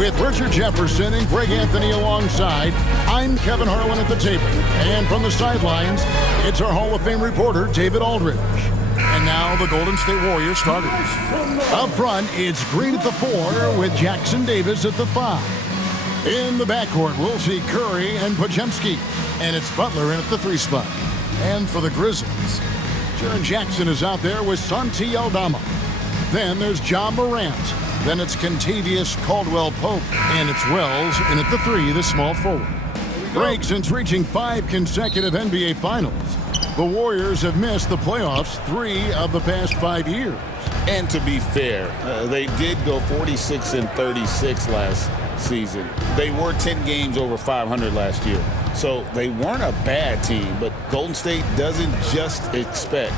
With Richard Jefferson and Greg Anthony alongside, I'm Kevin Harlan at the table. And from the sidelines, it's our Hall of Fame reporter, David Aldridge. And now the Golden State Warriors starters. Up front, it's Green at the 4 with Jackson Davis at the 5. In the backcourt, we'll see Curry and Podziemski. And it's Butler in at the 3 spot. And for the Grizzlies, Jaren Jackson is out there with Santi Aldama. Then there's Ja Morant. Then it's Kentavious Caldwell-Pope. And it's Wells in at the 3, the small forward. Greg, since reaching 5 consecutive NBA Finals, the Warriors have missed the playoffs 3 of the past 5 years. And to be fair, they did go 46-36 last season. They were 10 games over 500 last year. So they weren't a bad team, but Golden State doesn't just expect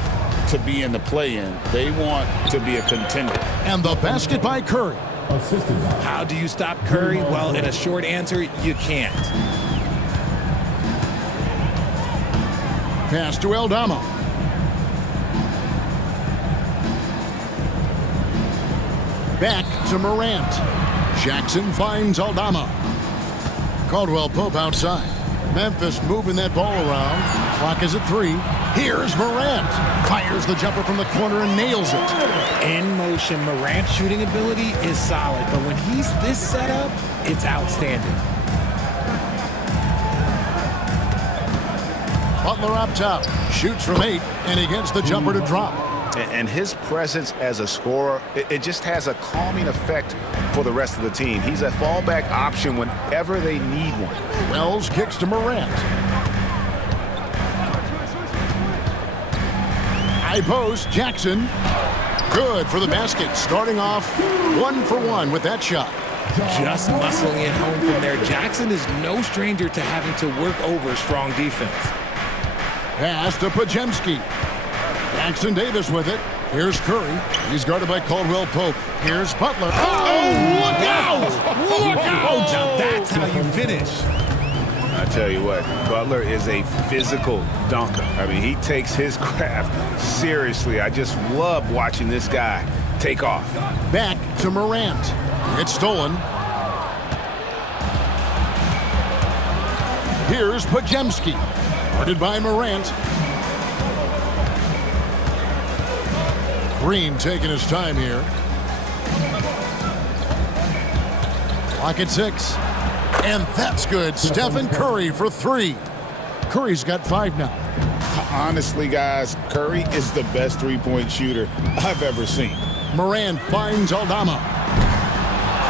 to be in the play-in. They want to be a contender. And the basket by Curry. How do you stop Curry? Well, in a short answer, you can't. Pass to Aldama. Back to Morant. Jackson finds Aldama. Caldwell-Pope outside. Memphis moving that ball around. Clock is at 3. Here's Morant. Fires the jumper from the corner and nails it. In motion, Morant's shooting ability is solid, but when he's this set up, it's outstanding. Butler up top. Shoots from 8, and he gets the jumper to drop. And his presence as a scorer, it just has a calming effect for the rest of the team. He's a fallback option whenever they need one. Wells kicks to Morant. High post, Jackson. Good for the basket. Starting off 1 for 1 with that shot. Just muscling it home from there. Jackson is no stranger to having to work over strong defense. Pass to Podziemski. Jackson Davis with it. Here's Curry. He's guarded by Caldwell-Pope. Here's Butler. Oh, look out! Look out! Now that's how you finish. I tell you what, Butler is a physical dunker. I mean, he takes his craft seriously. I just love watching this guy take off. Back to Morant. It's stolen. Here's Podziemski. Guarded by Morant. Green taking his time here. Clock at 6. And that's good. Stephen Curry for 3. Curry's got 5 now. Honestly, guys, Curry is the best three-point shooter I've ever seen. Morant finds Aldama.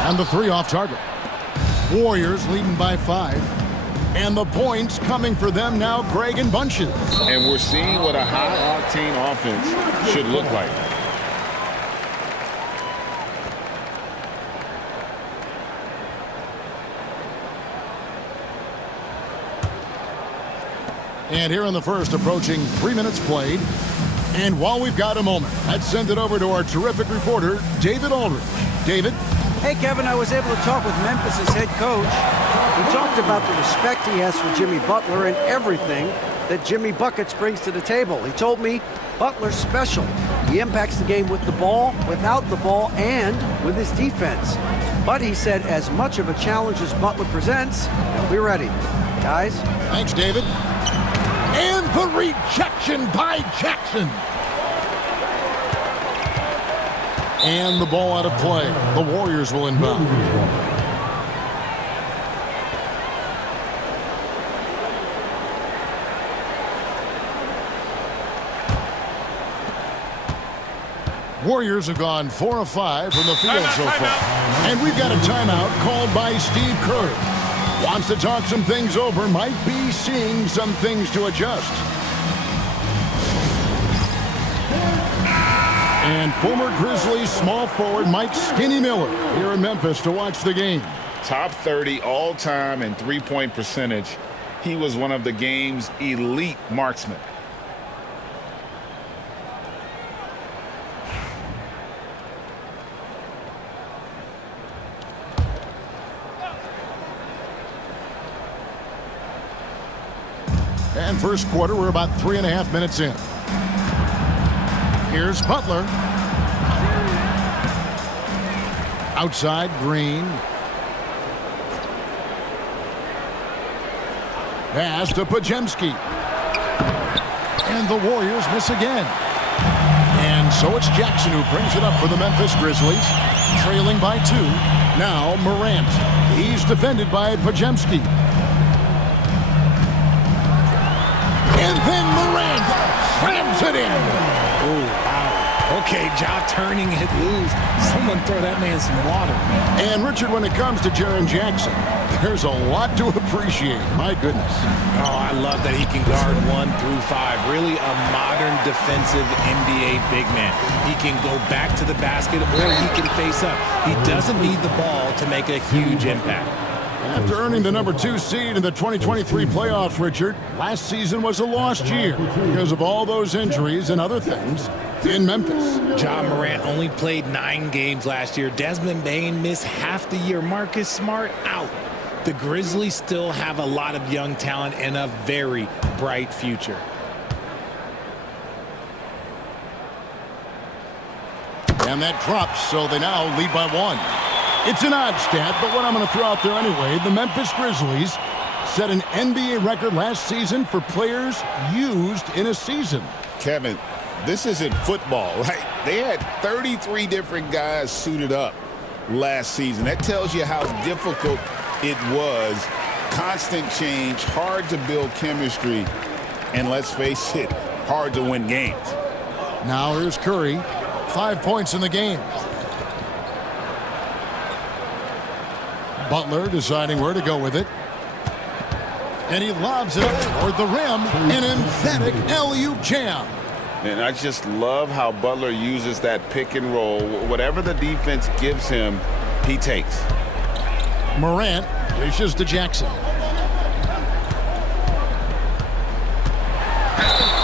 And the 3 off target. Warriors leading by 5. And the points coming for them now, Greg and bunches. And we're seeing what a high-octane offense should look like. And here in the first, approaching 3 minutes played. And while we've got a moment, let's send it over to our terrific reporter, David Aldridge. David? Hey, Kevin, I was able to talk with Memphis' head coach. He talked about the respect he has for Jimmy Butler and everything that Jimmy Buckets brings to the table. He told me Butler's special. He impacts the game with the ball, without the ball, and with his defense. But he said as much of a challenge as Butler presents, he'll be ready. Guys? Thanks, David. And the rejection by Jackson. And the ball out of play. The Warriors will inbound. Warriors have gone 4 of 5 from the field so far. And we've got a timeout called by Steve Kerr. Wants to talk some things over, might be seeing some things to adjust. And former Grizzlies small forward Mike Skinny Miller here in Memphis to watch the game. Top 30 all-time in three-point percentage. He was one of the game's elite marksmen. And first quarter, we're about 3.5 minutes in. Here's Butler. Outside, Green. Pass to Pajemski. And the Warriors miss again. And so it's Jackson who brings it up for the Memphis Grizzlies, trailing by 2. Now Morant. He's defended by Pajemski. And then Morant slams it in. Oh, wow. Okay, Ja turning it loose. Someone throw that man some water. And Richard, when it comes to Jaren Jackson, there's a lot to appreciate. My goodness. Oh, I love that he can guard 1 through 5. Really a modern defensive NBA big man. He can go back to the basket or he can face up. He doesn't need the ball to make a huge impact. After earning the number 2 seed in the 2023 playoffs, Richard, last season was a lost year because of all those injuries and other things in Memphis. Ja Morant only played 9 games last year. Desmond Bane missed half the year. Marcus Smart out. The Grizzlies still have a lot of young talent and a very bright future. And that drops, so they now lead by 1. It's an odd stat, but what I'm going to throw out there anyway, the Memphis Grizzlies set an NBA record last season for players used in a season. Kevin, this isn't football, right? They had 33 different guys suited up last season. That tells you how difficult it was. Constant change, hard to build chemistry, and let's face it, hard to win games. Now here's Curry, 5 points in the game. Butler deciding where to go with it. And he lobs it up toward the rim. An emphatic alley-oop jam. And I just love how Butler uses that pick and roll. Whatever the defense gives him, he takes. Morant dishes to Jackson.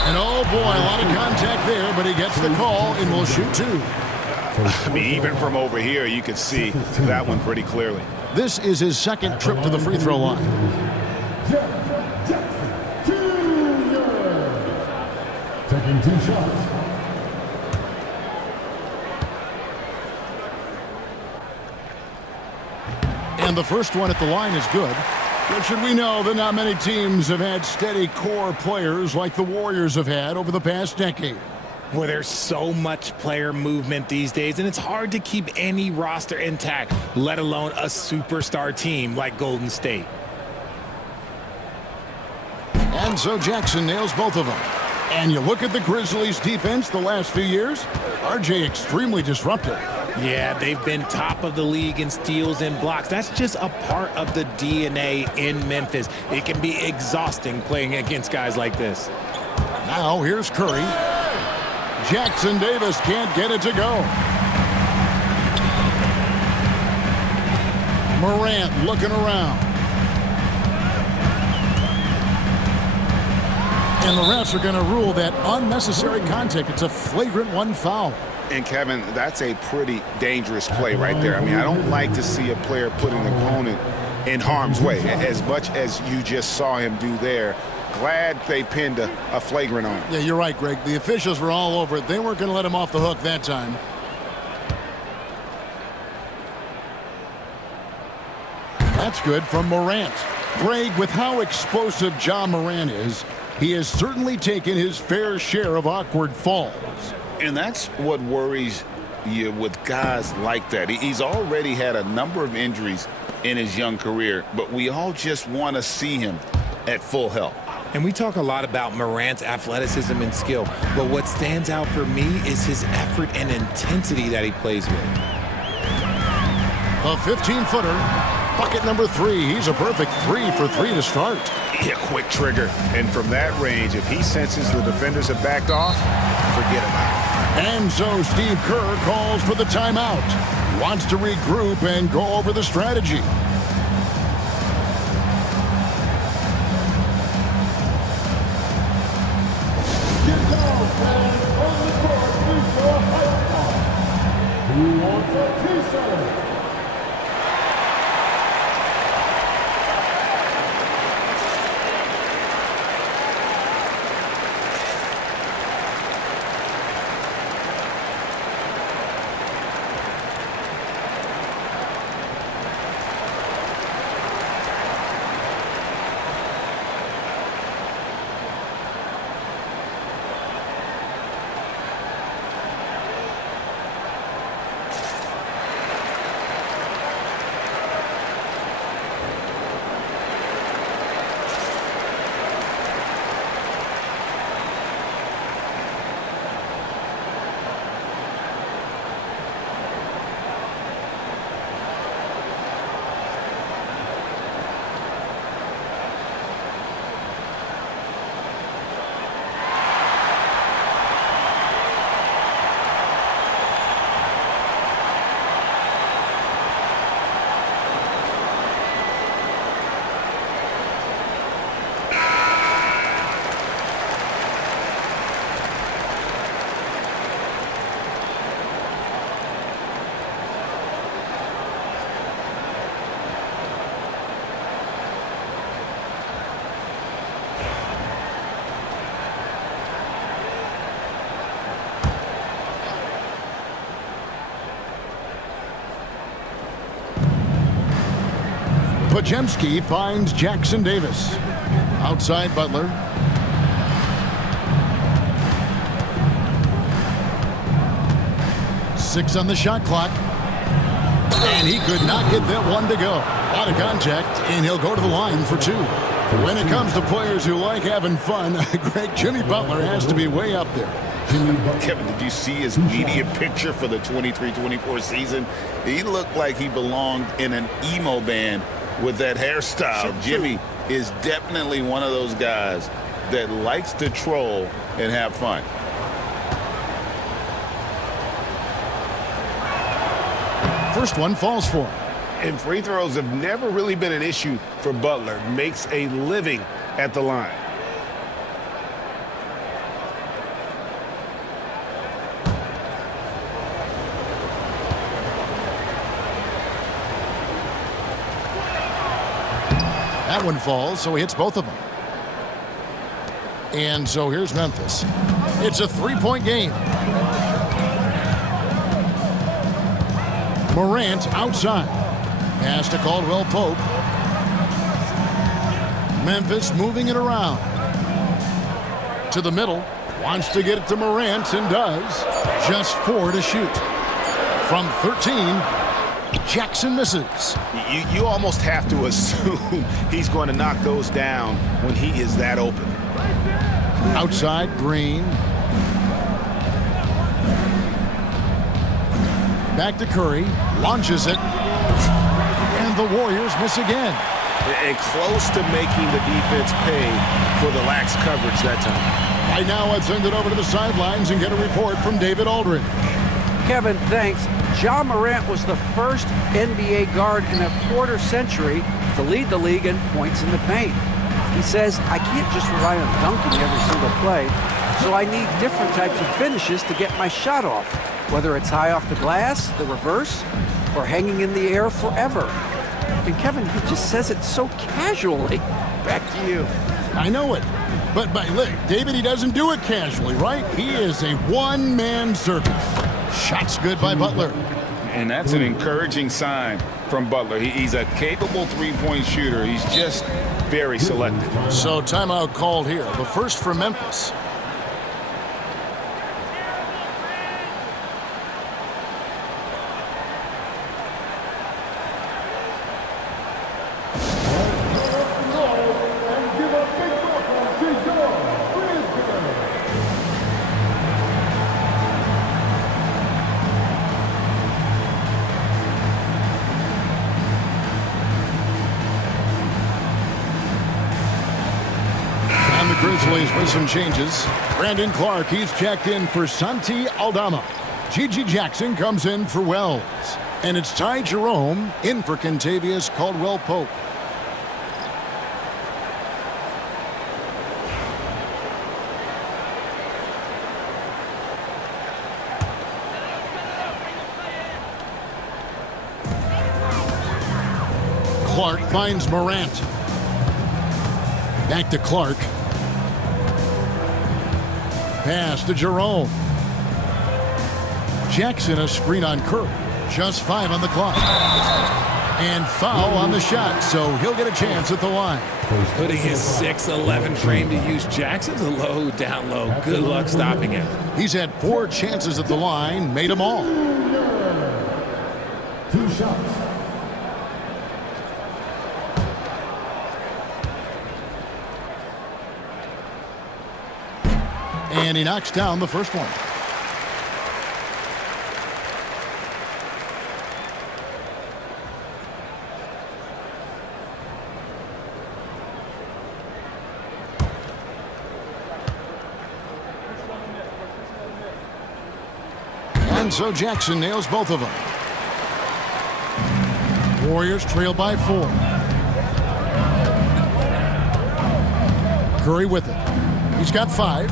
And oh boy, a lot of contact there, but he gets the call and will shoot 2. I mean, even from over here, you can see that one pretty clearly. This is his second trip to the free throw line. Taking 2 shots. And the first one at the line is good. Richard, we know that not many teams have had steady core players like the Warriors have had over the past decade. Well, there's so much player movement these days, and it's hard to keep any roster intact, let alone a superstar team like Golden State. And so Jackson nails both of them. And you look at the Grizzlies' defense the last few years, RJ extremely disruptive. Yeah, they've been top of the league in steals and blocks. That's just a part of the DNA in Memphis. It can be exhausting playing against guys like this. Now here's Curry. Jackson Davis can't get it to go. Morant looking around. And the refs are going to rule that unnecessary contact. It's a flagrant 1 foul. And, Kevin, that's a pretty dangerous play right there. I mean, I don't like to see a player put an opponent in harm's way, as much as you just saw him do there. Glad they pinned a flagrant on him. Yeah, you're right, Greg. The officials were all over it. They weren't going to let him off the hook that time. That's good from Morant. Greg, with how explosive Ja Morant is, he has certainly taken his fair share of awkward falls. And that's what worries you with guys like that. He's already had a number of injuries in his young career, but we all just want to see him at full health. And we talk a lot about Morant's athleticism and skill, but what stands out for me is his effort and intensity that he plays with. A 15-footer, bucket number 3. He's a perfect 3 for 3 to start. Yeah, quick trigger. And from that range, if he senses the defenders have backed off, forget about it. And so Steve Kerr calls for the timeout. He wants to regroup and go over the strategy. Who wants a piece of it? Pajemski finds Jackson Davis. Outside Butler. Six on the shot clock. And he could not get that one to go. Out of contact, and he'll go to the line for two. When it comes to players who like having fun, Jimmy Butler has to be way up there. Kevin, did you see his media picture for the 23-24 season? He looked like he belonged in an emo band with that hairstyle. Jimmy is definitely one of those guys that likes to troll and have fun. First one falls for him. And free throws have never really been an issue for Butler. Makes a living at the line. That one falls, so he hits both of them. And so here's Memphis. It's a three-point game. Morant outside. Pass to Caldwell Pope. Memphis moving it around. To the middle. Wants to get it to Morant and does. Just 4 to shoot. From 13. Jackson misses. You almost have to assume he's going to knock those down when he is that open. Outside, Green. Back to Curry. Launches it. And the Warriors miss again. And close to making the defense pay for the lax coverage that time. Right now, let's send it over to the sidelines and get a report from David Aldridge. Kevin, thanks. Ja Morant was the first NBA guard in a quarter century to lead the league in points in the paint. He says, I can't just rely on dunking every single play, so I need different types of finishes to get my shot off, whether it's high off the glass, the reverse, or hanging in the air forever. And Kevin, he just says it so casually. Back to you. I know it. But look, David, he doesn't do it casually, right? He is a one-man circus. Shots good by Butler. And that's an encouraging sign from Butler. He's a capable three-point shooter. He's just very selective. So timeout called here. The first for Memphis. Grizzlies with some changes. Brandon Clark, he's checked in for Santi Aldama. Gigi Jackson comes in for Wells. And it's Ty Jerome in for Kentavious Caldwell-Pope. Clark finds Morant. Back to Clark. Pass to Jerome. Jackson a screen on Curry. Just 5 on the clock. And foul on the shot, so he'll get a chance at the line. Putting his 6'11" frame to use Jackson's a low, down low. Good luck stopping him. He's had 4 chances at the line, made them all. 2 shots. And he knocks down the first one. And so Jackson nails both of them. Warriors trail by 4. Curry with it. He's got 5.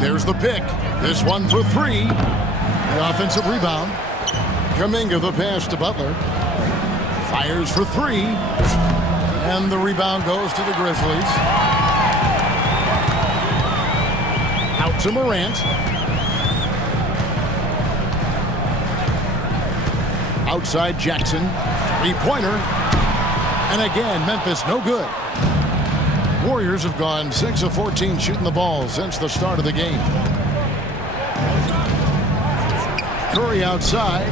There's the pick. This one for 3. The offensive rebound. Kuminga the pass to Butler. Fires for 3. And the rebound goes to the Grizzlies. Out to Morant. Outside Jackson. Three-pointer. And again, Memphis no good. Warriors have gone 6 of 14 shooting the ball since the start of the game. Curry outside.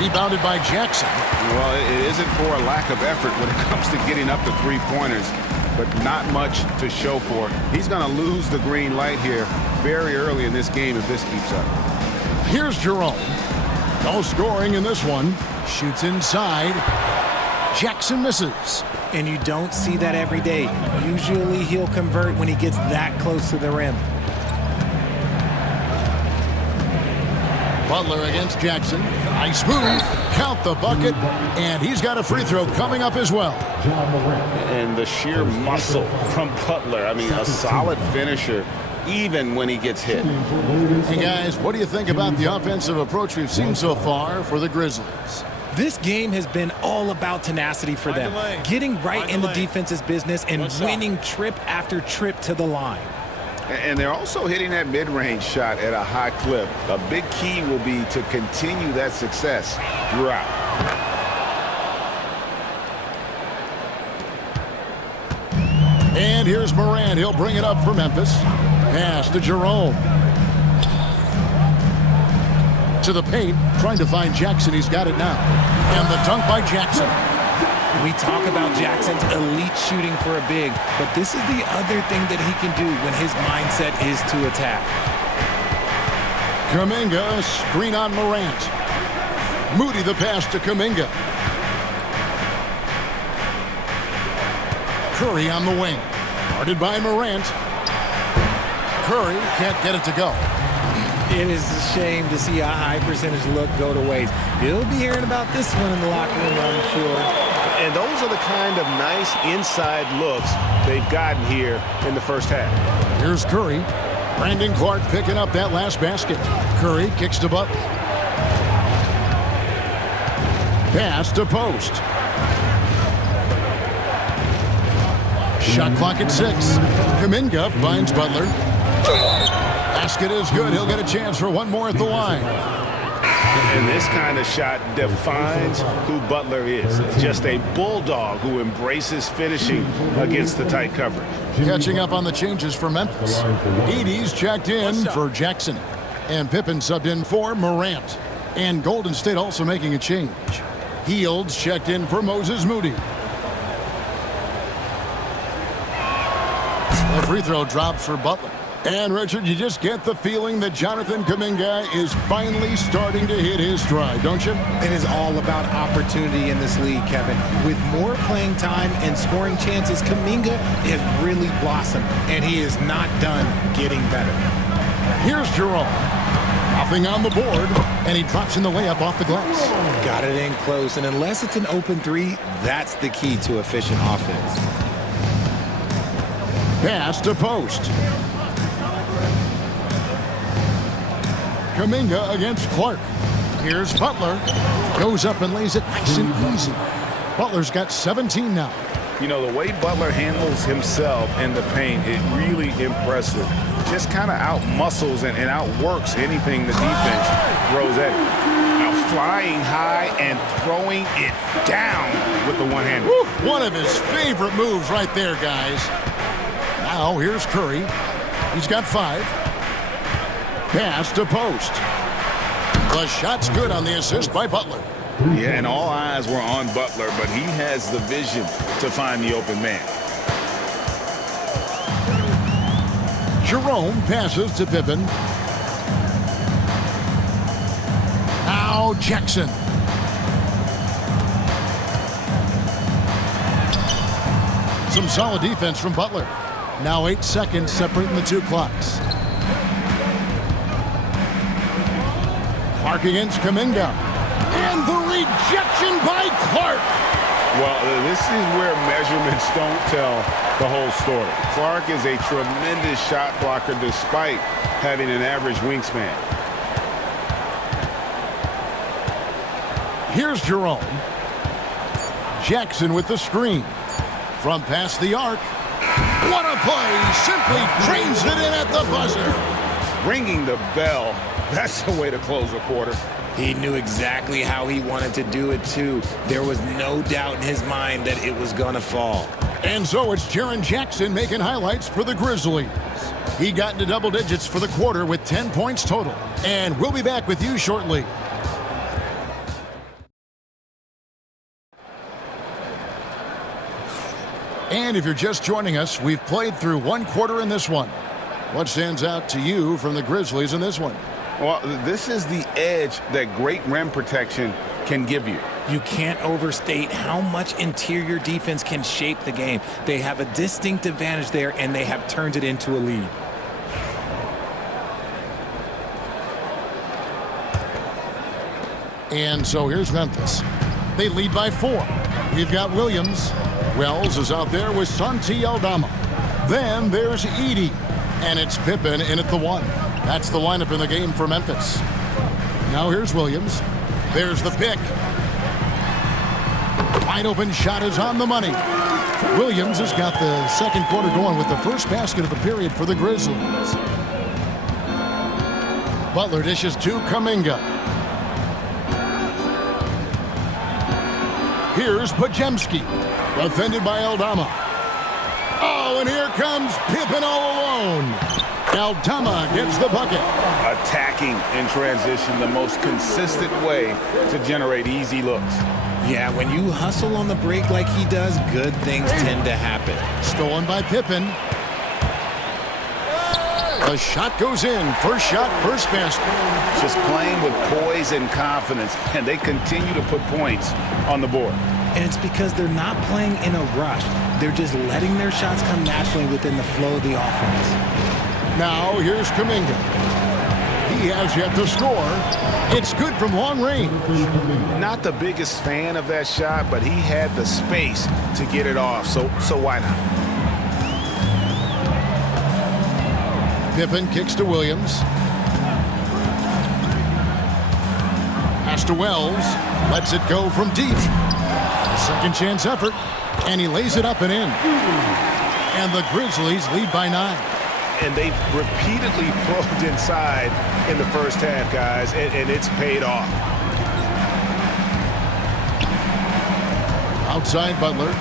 Rebounded by Jackson. Well, it isn't for a lack of effort when it comes to getting up to three-pointers, but not much to show for it. He's going to lose the green light here very early in this game if this keeps up. Here's Jerome. No scoring in this one. Shoots inside. Jackson misses. And you don't see that every day. Usually he'll convert when he gets that close to the rim. Butler against Jackson. Nice move. Count the bucket. And he's got a free throw coming up as well. And the sheer muscle from Butler. I mean, a solid finisher, even when he gets hit. Hey, guys, what do you think about the offensive approach we've seen so far for the Grizzlies? This game has been all about tenacity for them. Getting right in the defense's business and winning trip after trip to the line. And they're also hitting that mid-range shot at a high clip. A big key will be to continue that success throughout. And here's Morant. He'll bring it up for Memphis. Pass to Jerome. To the paint, trying to find Jackson. He's got it now. And the dunk by Jackson. We talk about Jackson's elite shooting for a big, but this is the other thing that he can do when his mindset is to attack. Kuminga, screen on Morant. Moody the pass to Kuminga. Curry on the wing. Guarded by Morant. Curry can't get it to go. It is a shame to see a high percentage look go to waste. He'll be hearing about this one in the locker room, I'm sure. And those are the kind of nice inside looks they've gotten here in the first half. Here's Curry. Brandon Clark picking up that last basket. Curry kicks to Butler. Pass to post. Shot clock at 6. Kuminga finds Butler. Basket is good. He'll get a chance for one more at the line. And this kind of shot defines who Butler is. Just a bulldog who embraces finishing against the tight coverage. Catching up on the changes for Memphis. Edey's checked in for Jackson. And Pippen subbed in for Morant. And Golden State also making a change. Hields checked in for Moses Moody. The free throw drops for Butler. And, Richard, you just get the feeling that Jonathan Kuminga is finally starting to hit his stride, don't you? It is all about opportunity in this league, Kevin. With more playing time and scoring chances, Kuminga has really blossomed, and he is not done getting better. Here's Jerome. Nothing on the board, and he drops in the layup off the glass. Got it in close, and unless it's an open three, that's the key to efficient offense. Pass to post. Kuminga against Clark. Here's Butler. Goes up and lays it nice and easy. Butler's got 17 now. You know, the way Butler handles himself in the paint is really impressive. Just kind of out-muscles and outworks anything the defense throws at him. Now flying high and throwing it down with the one hand. One of his favorite moves right there, guys. Now here's Curry. He's got 5. Pass to post. The shot's good on the assist by Butler. Yeah, and all eyes were on Butler, but he has the vision to find the open man. Jerome passes to Pippen. Now Jackson. Some solid defense from Butler. Now 8 seconds separating the two clocks. Clark against Kuminga. And the rejection by Clark. Well, this is where measurements don't tell the whole story. Clark is a tremendous shot blocker despite having an average wingspan. Here's Jerome. Jackson with the screen. From past the arc. What a play. Simply drains it in at the buzzer. Ringing the bell. That's the way to close a quarter. He knew exactly how he wanted to do it, too. There was no doubt in his mind that it was going to fall. And so it's Jaren Jackson making highlights for the Grizzlies. He got into double digits for the quarter with 10 points total. And we'll be back with you shortly. And if you're just joining us, we've played through one quarter in this one. What stands out to you from the Grizzlies in this one? Well, this is the edge that great rim protection can give you. You can't overstate how much interior defense can shape the game. They have a distinct advantage there, and they have turned it into a lead. And so here's Memphis. They lead by 4. We've got Williams. Wells is out there with Santi Aldama. Then there's Edey. And it's Pippen in at the 1. That's the lineup in the game for Memphis. Now here's Williams. There's the pick. Wide open shot is on the money. Williams has got the second quarter going with the first basket of the period for the Grizzlies. Butler dishes to Kuminga. Here's Pajemski, defended by Aldama. Oh, and here comes Pippen all alone. Aldama gets the bucket. Attacking in transition, the most consistent way to generate easy looks. Yeah, when you hustle on the break like he does, good things tend to happen. Stolen by Pippen. The shot goes in. First shot, first basket. Just playing with poise and confidence, and they continue to put points on the board. And it's because they're not playing in a rush. They're just letting their shots come naturally within the flow of the offense. Now here's Kuminga. He has yet to score. It's good from long range. Not the biggest fan of that shot, but he had the space to get it off, so why not? Pippen kicks to Williams. Pass to Wells. Lets it go from deep. A second chance effort. And he lays it up and in. And the Grizzlies lead by 9. And they've repeatedly probed inside in the first half, guys, and it's paid off. Outside Butler.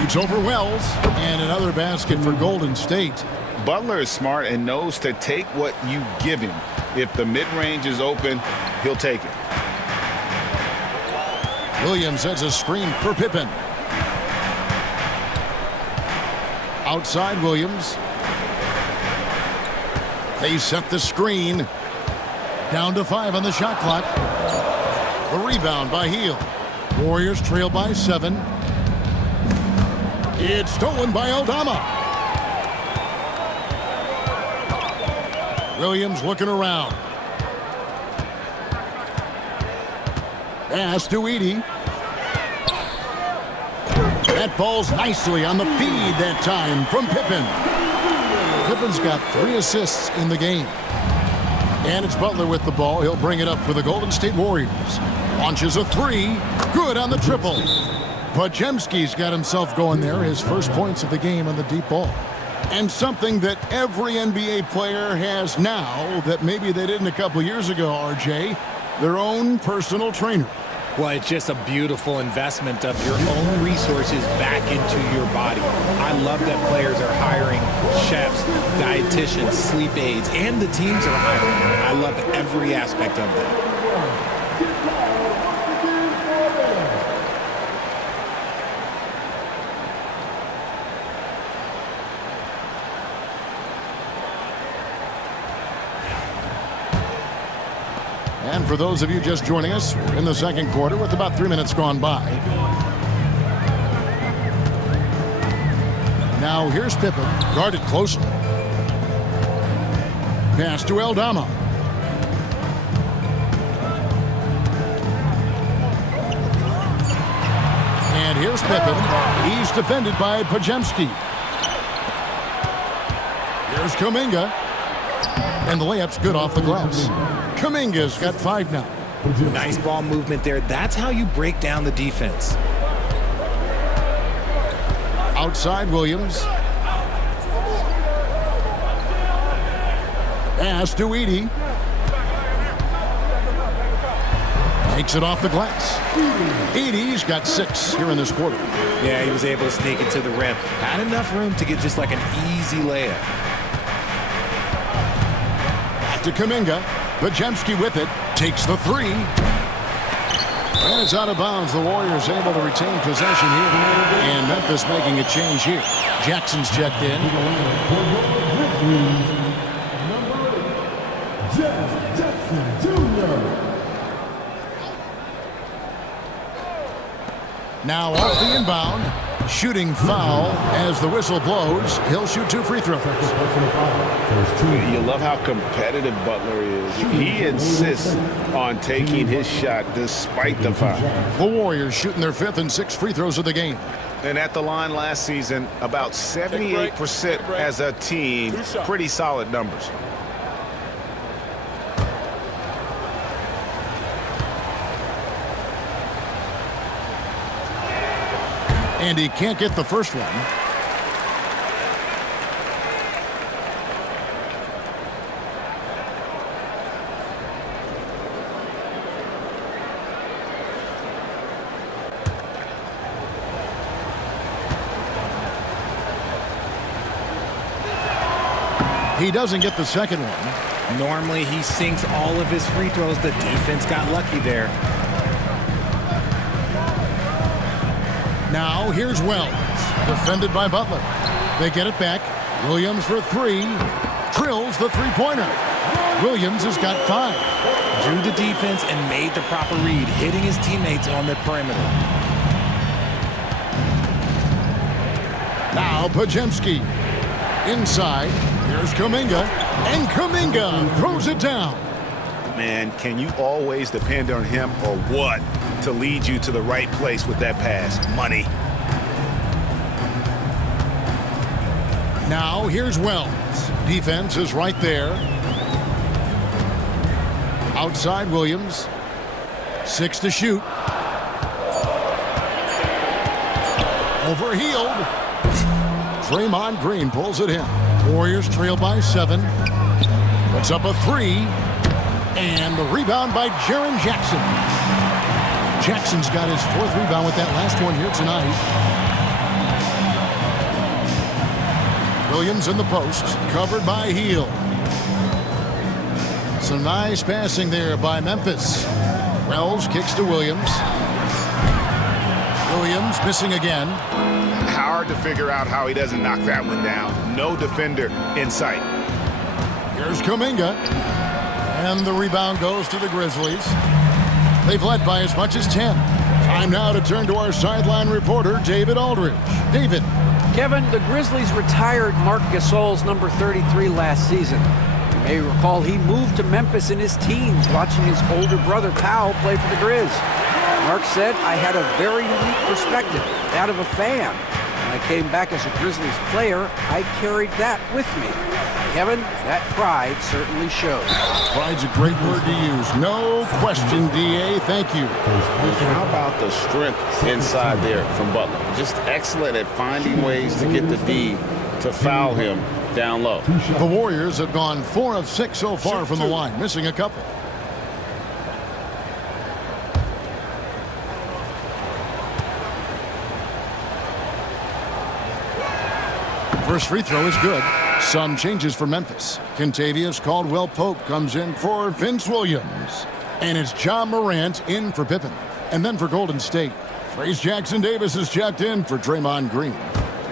Shoots over Wells. And another basket for Golden State. Butler is smart and knows to take what you give him. If the mid-range is open, he'll take it. Williams has a screen for Pippen. Outside Williams. They set the screen. Down to 5 on the shot clock. The rebound by Hield. Warriors trail by 7. It's stolen by Aldama. Williams looking around. Pass to Edey. That falls nicely on the feed that time from Pippen. Pippen's got 3 assists in the game. And it's Butler with the ball. He'll bring it up for the Golden State Warriors. Launches a 3. Good on the triple. Pajemski's got himself going there. His first points of the game on the deep ball. And something that every NBA player has now that maybe they didn't a couple years ago, RJ, their own personal trainer. Well, it's just a beautiful investment of your own resources back into your body. I love that players are hiring chefs, dietitians, sleep aides, and the teams are hiring them. I love every aspect of that. And for those of you just joining us, we're in the second quarter with about 3 minutes gone by. Now here's Pippen, guarded closely. Pass to Aldama. And here's Pippen. He's defended by Pajemski. Here's Kuminga. And the layup's good off the glass. Kuminga's got 5 now. Nice ball movement there. That's how you break down the defense. Outside Williams. Pass to Edey. Takes it off the glass. Edie's got 6 here in this quarter. Yeah, he was able to sneak it to the rim. Had enough room to get just like an easy layup. Back to Kuminga. Podziemski with it. Takes the 3. And it's out of bounds. The Warriors able to retain possession here. And Memphis making a change here. Jackson's checked in. Jackson Jr. Now off the inbound. Shooting foul as the whistle blows. He'll shoot 2 free throws. You love how competitive Butler is. He insists on taking his shot despite the foul. The Warriors shooting their 5th and 6th free throws of the game. And at the line last season, about 78% as a team. Pretty solid numbers. And he can't get the first one. He doesn't get the second one. Normally, he sinks all of his free throws. The defense got lucky there. Now here's Wells, defended by Butler. They get it back. Williams for 3. Drills the 3-pointer. Williams has got 5. Drew the defense and made the proper read, hitting his teammates on the perimeter. Now Podziemski. Inside. Here's Kuminga. And Kuminga throws it down. Man, can you always depend on him or what to lead you to the right place with that pass? Money. Now here's Wells. Defense is right there. Outside Williams. 6 to shoot. Overhealed. Draymond Green pulls it in. Warriors trail by 7. Puts up a 3. And the rebound by Jaren Jackson. Jackson's got his 4th rebound with that last one here tonight. Williams in the post, covered by Hield. Some nice passing there by Memphis. Wells kicks to Williams. Williams missing again. Hard to figure out how he doesn't knock that one down. No defender in sight. Here's Kuminga. And the rebound goes to the Grizzlies. They've led by as much as 10. Time now to turn to our sideline reporter, David Aldridge. David. Kevin, the Grizzlies retired Marc Gasol's number 33 last season. You may recall he moved to Memphis in his teens, watching his older brother Powell play for the Grizz. Marc said, "I had a very unique perspective, that of a fan. When I came back as a Grizzlies player, I carried that with me." Kevin, that pride certainly shows. Pride's a great word to use. No question, D.A. Thank you. How about the strength inside there from Butler? Just excellent at finding ways to get the D to foul him down low. The Warriors have gone 4 of 6 so far from the line, missing a couple. First free throw is good. Some changes for Memphis. Kentavious Caldwell-Pope comes in for Vince Williams. And it's John Morant in for Pippen. And then for Golden State, Trace Jackson-Davis is checked in for Draymond Green.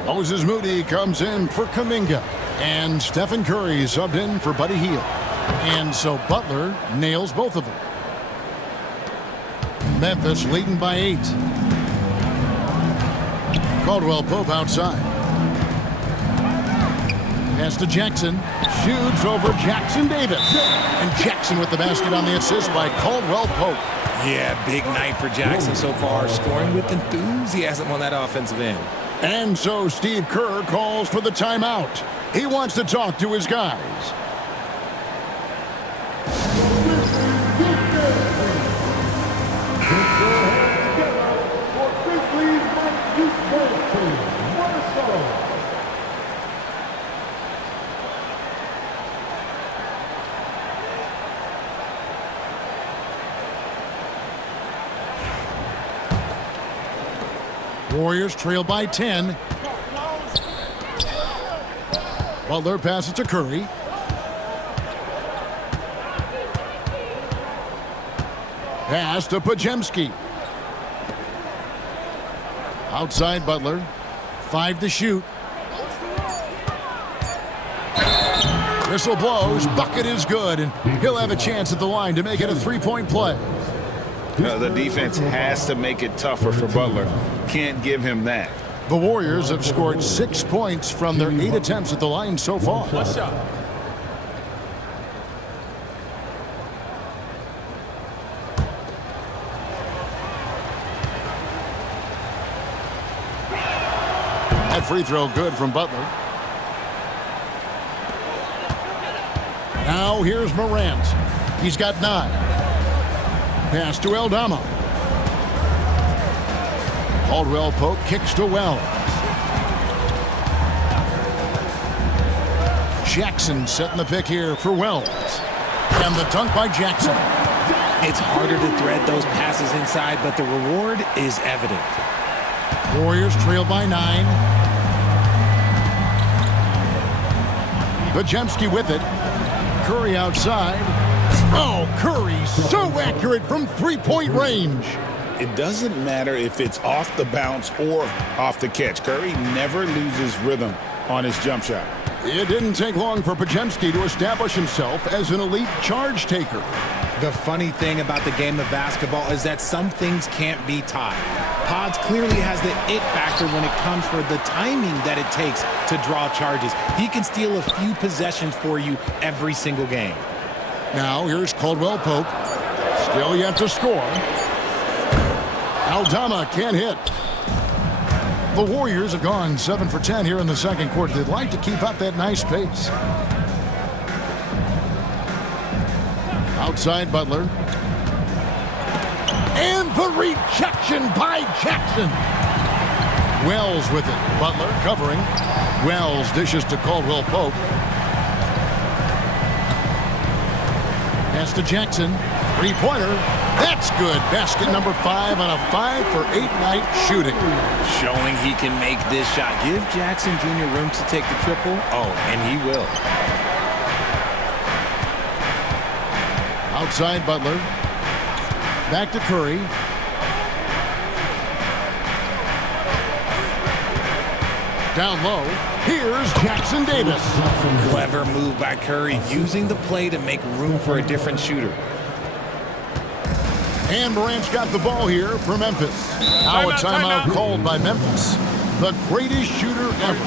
Moses Moody comes in for Kuminga. And Stephen Curry subbed in for Buddy Hield. And so Butler nails both of them. Memphis leading by 8. Caldwell-Pope outside. Pass to Jackson. Shoots over Jackson-Davis. And Jackson with the basket on the assist by Caldwell-Pope. Yeah, big night for Jackson so far, scoring with enthusiasm on that offensive end. And so Steve Kerr calls for the timeout. He wants to talk to his guys. Warriors trail by 10. Butler passes to Curry. Pass to Podziemski. Outside Butler. 5 to shoot. Whistle blows. Bucket is good, and he'll have a chance at the line to make it a three-point play. The defense has to make it tougher for Butler. Can't give him that. The Warriors have scored 6 points from their 8 attempts at the line so far. What's up? That free throw good from Butler. Now here's Morant. He's got 9. Pass to Aldama. Caldwell Pope kicks to Wells. Jackson setting the pick here for Wells. And the dunk by Jackson. It's harder to thread those passes inside, but the reward is evident. Warriors trail by 9. Podziemski with it. Curry outside. Oh, Curry so accurate from three-point range. It doesn't matter if it's off the bounce or off the catch. Curry never loses rhythm on his jump shot. It didn't take long for Podziemski to establish himself as an elite charge taker. The funny thing about the game of basketball is that some things can't be taught. Pods clearly has the it factor when it comes for the timing that it takes to draw charges. He can steal a few possessions for you every single game. Now here's Caldwell Pope. Still yet to score. Aldama can't hit. The Warriors have gone 7 for 10 here in the second quarter. They'd like to keep up that nice pace. Outside Butler. And the rejection by Jackson. Wells with it. Butler covering. Wells dishes to Caldwell Pope. Pass to Jackson. Three-pointer. That's good. Basket number 5 on a 5-for-8 night shooting. Showing he can make this shot. Give Jackson Jr. room to take the triple. Oh, and he will. Outside Butler. Back to Curry. Down low. Here's Jackson Davis. Clever move by Curry, using the play to make room for a different shooter. And Morant's got the ball here for Memphis. Now a timeout called by Memphis. The greatest shooter ever,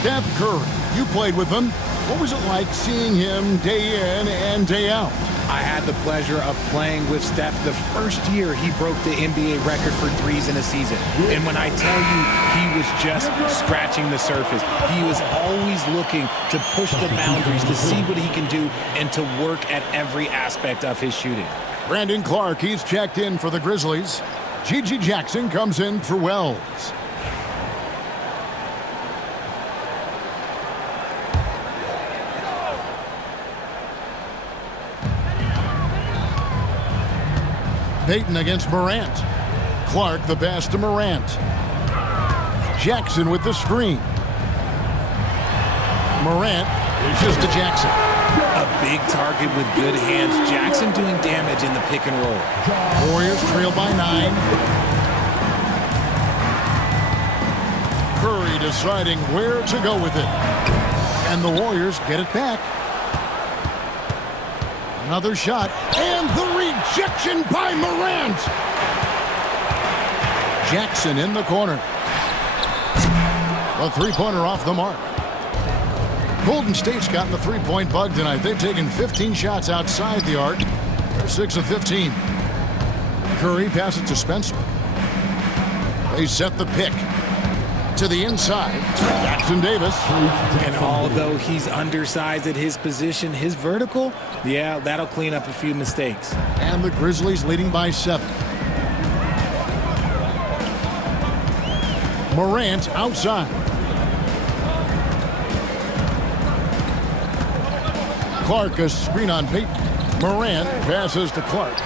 Steph Curry. You played with him. What was it like seeing him day in and day out? I had the pleasure of playing with Steph the first year he broke the NBA record for threes in a season. And when I tell you he was just scratching the surface, he was always looking to push the boundaries, to see what he can do, and to work at every aspect of his shooting. Brandon Clark, he's checked in for the Grizzlies. Gigi Jackson comes in for Wells. Payton against Morant. Clark the pass to Morant. Jackson with the screen. Morant dishes to Jackson. A big target with good hands. Jackson doing damage in the pick and roll. Warriors trail by 9. Curry deciding where to go with it. And the Warriors get it back. Another shot. And the rejection by Morant. Jackson in the corner. A three-pointer off the mark. Golden State's gotten the three-point bug tonight. They've taken 15 shots outside the arc. They're 6 of 15. Curry passes to Spencer. They set the pick to the inside. Jackson Davis. And although he's undersized at his position, his vertical, yeah, that'll clean up a few mistakes. And the Grizzlies leading by 7. Morant outside. Clark a screen on Payton. Morant passes to Clark.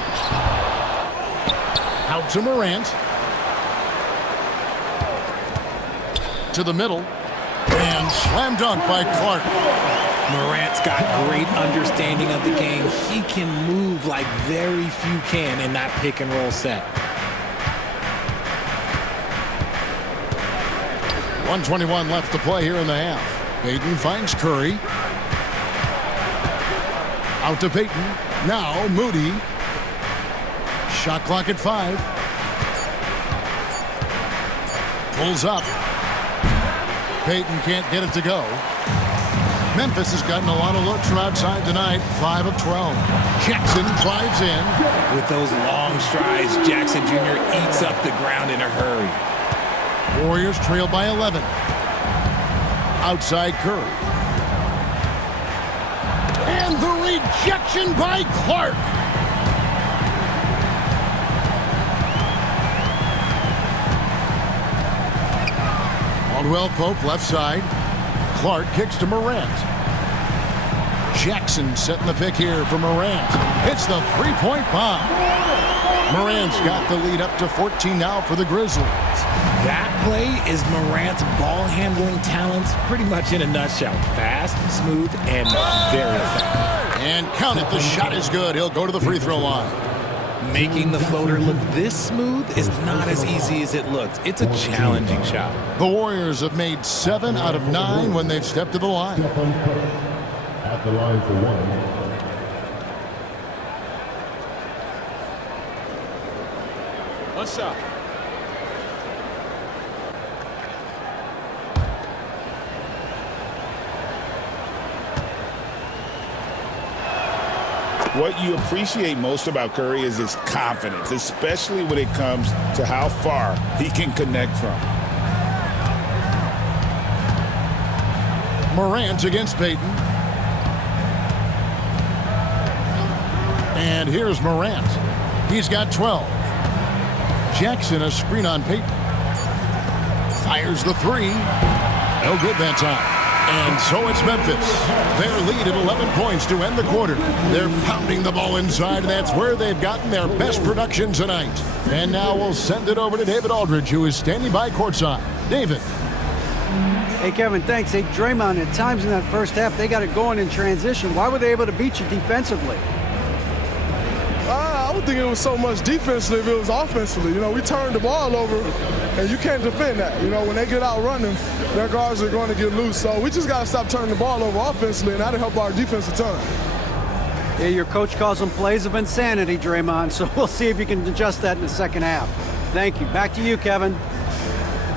Out to Morant. to the middle. And slam dunk by Clark. Morant's got great understanding of the game. He can move like very few can in that pick and roll set. 1:21 left to play here in the half. Payton finds Curry. Out to Payton. Now Moody. Shot clock at 5. Pulls up. Payton can't get it to go. Memphis has gotten a lot of looks from outside tonight. 5 of 12. Jackson drives in. With those long strides, Jackson Jr. eats up the ground in a hurry. Warriors trail by 11. Outside Curry. And the rejection by Clark. Caldwell Pope left side. Clark kicks to Morant. Jackson setting the pick here for Morant. Hits the three-point bomb. Morant's got the lead up to 14 now for the Grizzlies. That play is Morant's ball handling talents pretty much in a nutshell. Fast, smooth, and very effective. And count it, the shot is good. He'll go to the free throw line. Making the floater look this smooth is not as easy as it looks. It's a challenging shot. The Warriors have made 7 out of 9 when they've stepped to the line. At the line for 1. What's up? What you appreciate most about Curry is his confidence, especially when it comes to how far he can connect from. Morant against Payton. And here's Morant. He's got 12. Jackson a screen on Payton. Fires the 3. No good that time. And so it's Memphis. Their lead at 11 points to end the quarter. They're pounding the ball inside, and that's where they've gotten their best production tonight. And now we'll send it over to David Aldridge, who is standing by courtside. David. Hey, Kevin, thanks. Hey, Draymond, at times in that first half, they got it going in transition. Why were they able to beat you defensively? I don't think it was so much defensively, it was offensively. You know, we turned the ball over, and you can't defend that. You know, when they get out running, their guards are going to get loose. So we just got to stop turning the ball over offensively, and that'll help our defense a ton. Yeah, your coach calls them plays of insanity, Draymond, so we'll see if you can adjust that in the second half. Thank you. Back to you, Kevin.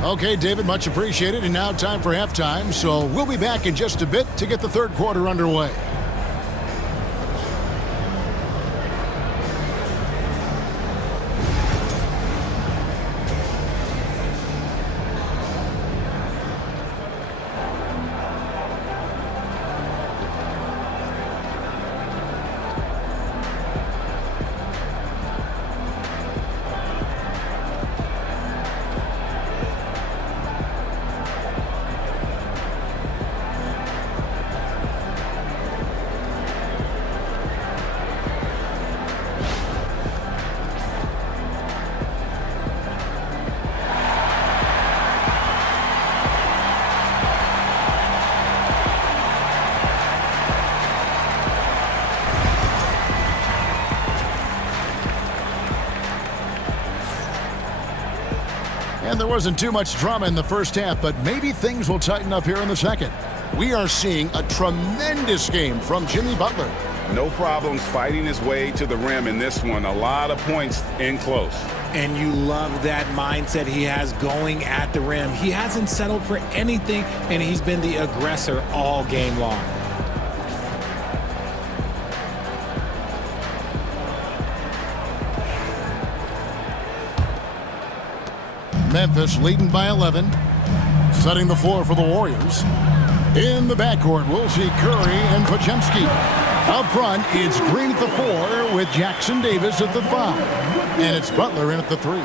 Okay, David, much appreciated. And now time for halftime, so we'll be back in just a bit to get the third quarter underway. And there wasn't too much drama in the first half, but maybe things will tighten up here in the second. We are seeing a tremendous game from Jimmy Butler. No problems fighting his way to the rim in this one. A lot of points in close. And you love that mindset he has going at the rim. He hasn't settled for anything, and he's been the aggressor all game long. Memphis leading by 11. Setting the floor for the Warriors. In the backcourt, we'll see Curry and Podziemski. Up front, it's Green at the 4 with Jackson Davis at the 5. And it's Butler in at the 3.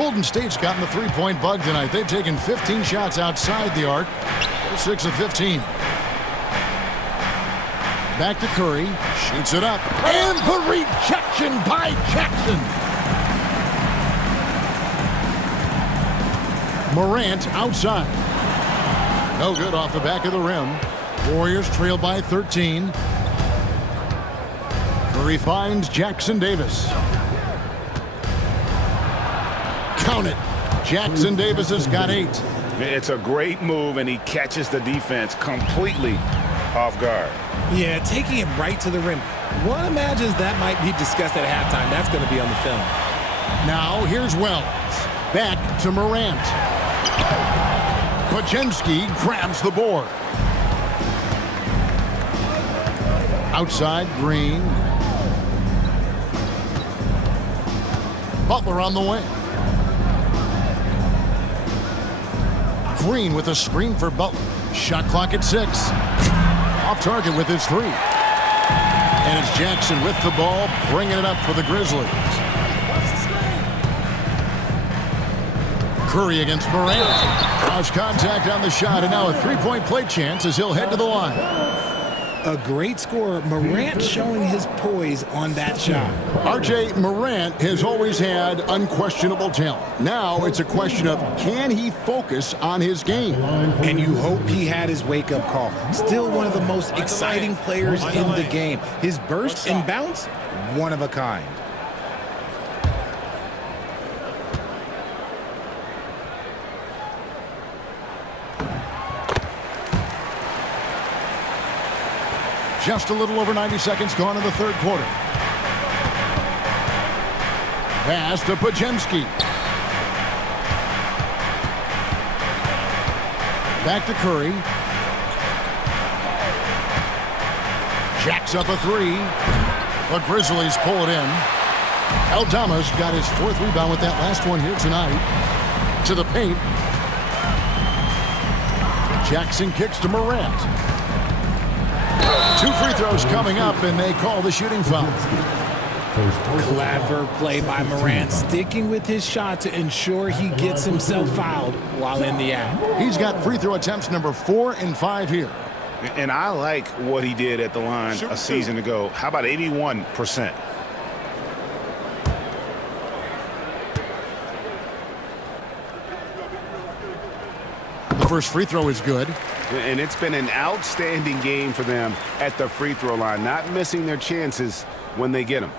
Golden State's gotten the three-point bug tonight. They've taken 15 shots outside the arc. They're 6 of 15. Back to Curry. Shoots it up. And the rejection by Jackson. Morant outside. No good off the back of the rim. Warriors trail by 13. Curry finds Jackson Davis. Count it. Jackson Davis has got 8. It's a great move, and he catches the defense completely off guard. Yeah, taking him right to the rim. One imagines that might be discussed at halftime. That's going to be on the film. Now here's Wells. Back to Morant. Podziemski grabs the board. Outside, Green. Butler on the wing. Green with a screen for Butler. Shot clock at 6. Off target with his 3. And it's Jackson with the ball, bringing it up for the Grizzlies. Curry against Morant. Cross contact on the shot, and now a three-point play chance as he'll head to the line. A great scorer. Morant showing his poise on that shot. R.J. Morant has always had unquestionable talent. Now it's a question of, can he focus on his game? And you hope he had his wake-up call. Still one of the most exciting players in the game. His burst and bounce, one of a kind. Just a little over 90 seconds gone in the third quarter. Pass to Podziemski. Back to Curry. Jacks up a 3. The Grizzlies pull it in. Aldama's got his 4th rebound with that last one here tonight. To the paint. Jackson kicks to Morant. 2 free throws coming up, and they call the shooting foul. Clever play by Morant, sticking with his shot to ensure he gets himself fouled while in the act. He's got free throw attempts number 4 and 5 here. And I like what he did at the line a season ago. How about 81%? The first free throw is good. And it's been an outstanding game for them at the free throw line, not missing their chances when they get them.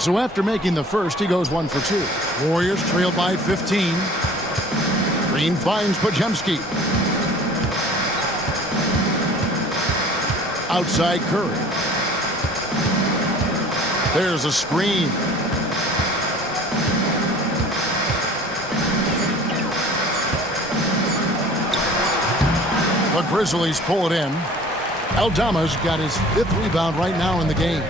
So after making the first, he goes 1 for 2. Warriors trail by 15. Green finds Podziemski. Outside Curry. There's a screen. The Grizzlies pull it in. Aldama's got his 5th rebound right now in the game.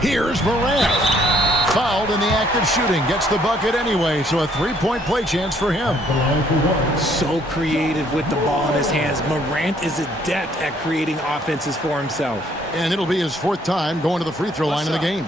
Here's Morant. Fouled in the act of shooting. Gets the bucket anyway, so a 3-point play chance for him. So creative with the ball in his hands. Morant is adept at creating offenses for himself. And it'll be his 4th time going to the free throw line in the game.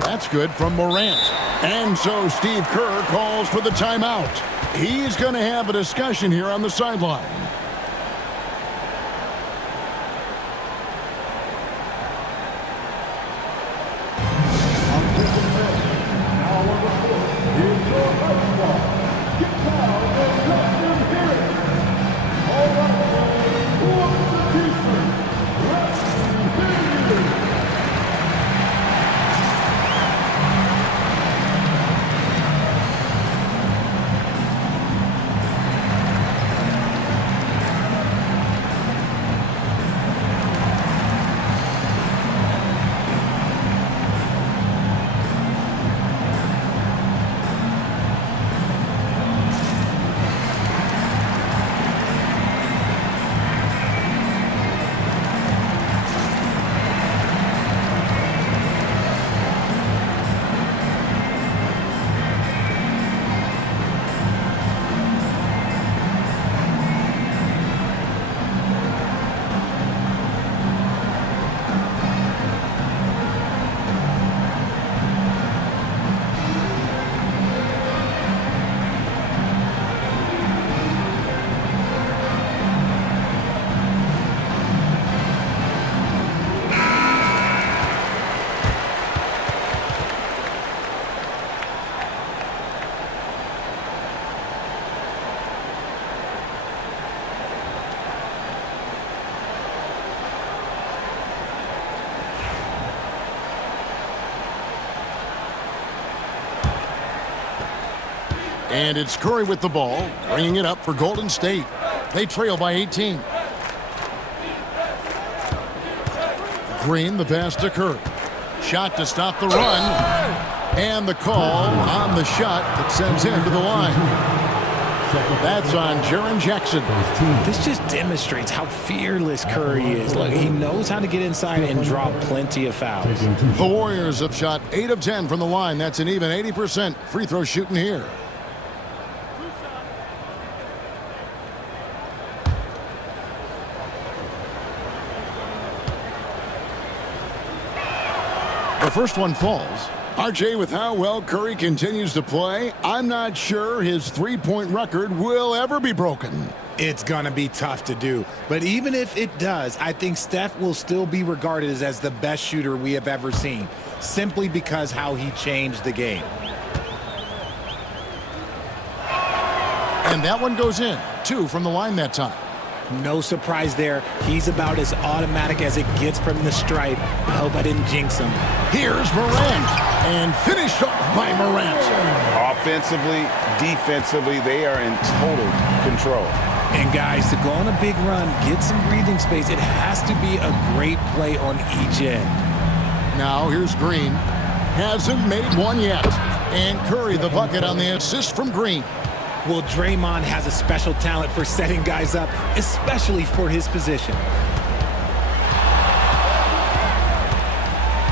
That's good from Morant. And so Steve Kerr calls for the timeout. He's going to have a discussion here on the sideline. And it's Curry with the ball, bringing it up for Golden State. They trail by 18. Green, the pass to Curry. Shot to stop the run. And the call on the shot that sends him to the line. That's on Jaren Jackson. This just demonstrates how fearless Curry is. Look, he knows how to get inside and draw plenty of fouls. The Warriors have shot 8 of 10 from the line. That's an even 80% free throw shooting here. The first one falls. RJ, with how well Curry continues to play, I'm not sure his three-point record will ever be broken. It's going to be tough to do. But even if it does, I think Steph will still be regarded as the best shooter we have ever seen, simply because how he changed the game. And that one goes in. 2 from the line that time. No surprise there. He's about as automatic as it gets from the stripe. I hope I didn't jinx him. Here's Morant. And finished off by Morant. Offensively, defensively, they are in total control. And guys, to go on a big run, get some breathing space, it has to be a great play on each end. Now here's Green. Hasn't made one yet. And Curry the bucket on the assist from Green. Well, Draymond has a special talent for setting guys up, especially for his position.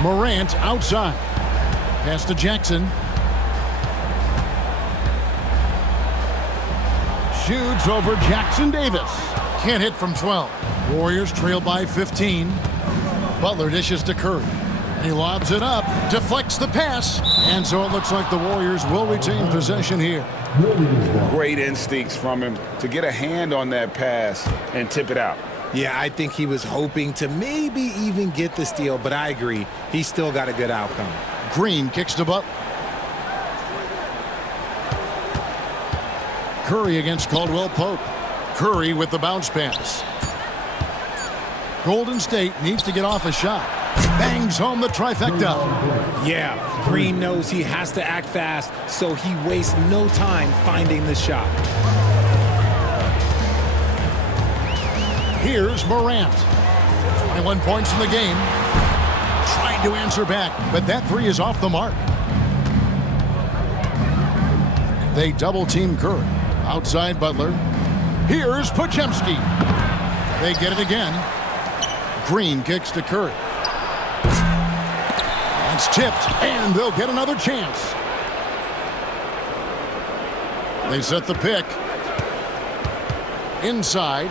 Morant outside. Pass to Jackson. Shoots over Jackson Davis. Can't hit from 12. Warriors trail by 15. Butler dishes to Curry. And he lobs it up, deflects the pass. And so it looks like the Warriors will retain possession here. Great instincts from him to get a hand on that pass and tip it out. Yeah, I think he was hoping to maybe even get the steal, but I agree. He still got a good outcome. Green kicks to Butler. Curry against Caldwell Pope. Curry with the bounce pass. Golden State needs to get off a shot. Bangs home the trifecta. Yeah, Green knows he has to act fast, so he wastes no time finding the shot. Here's Morant. 21 points in the game. Trying to answer back, but that three is off the mark. They double-team Curry. Outside Butler. Here's Podziemski. They get it again. Green kicks to Curry. It's tipped, and they'll get another chance. They set the pick. Inside.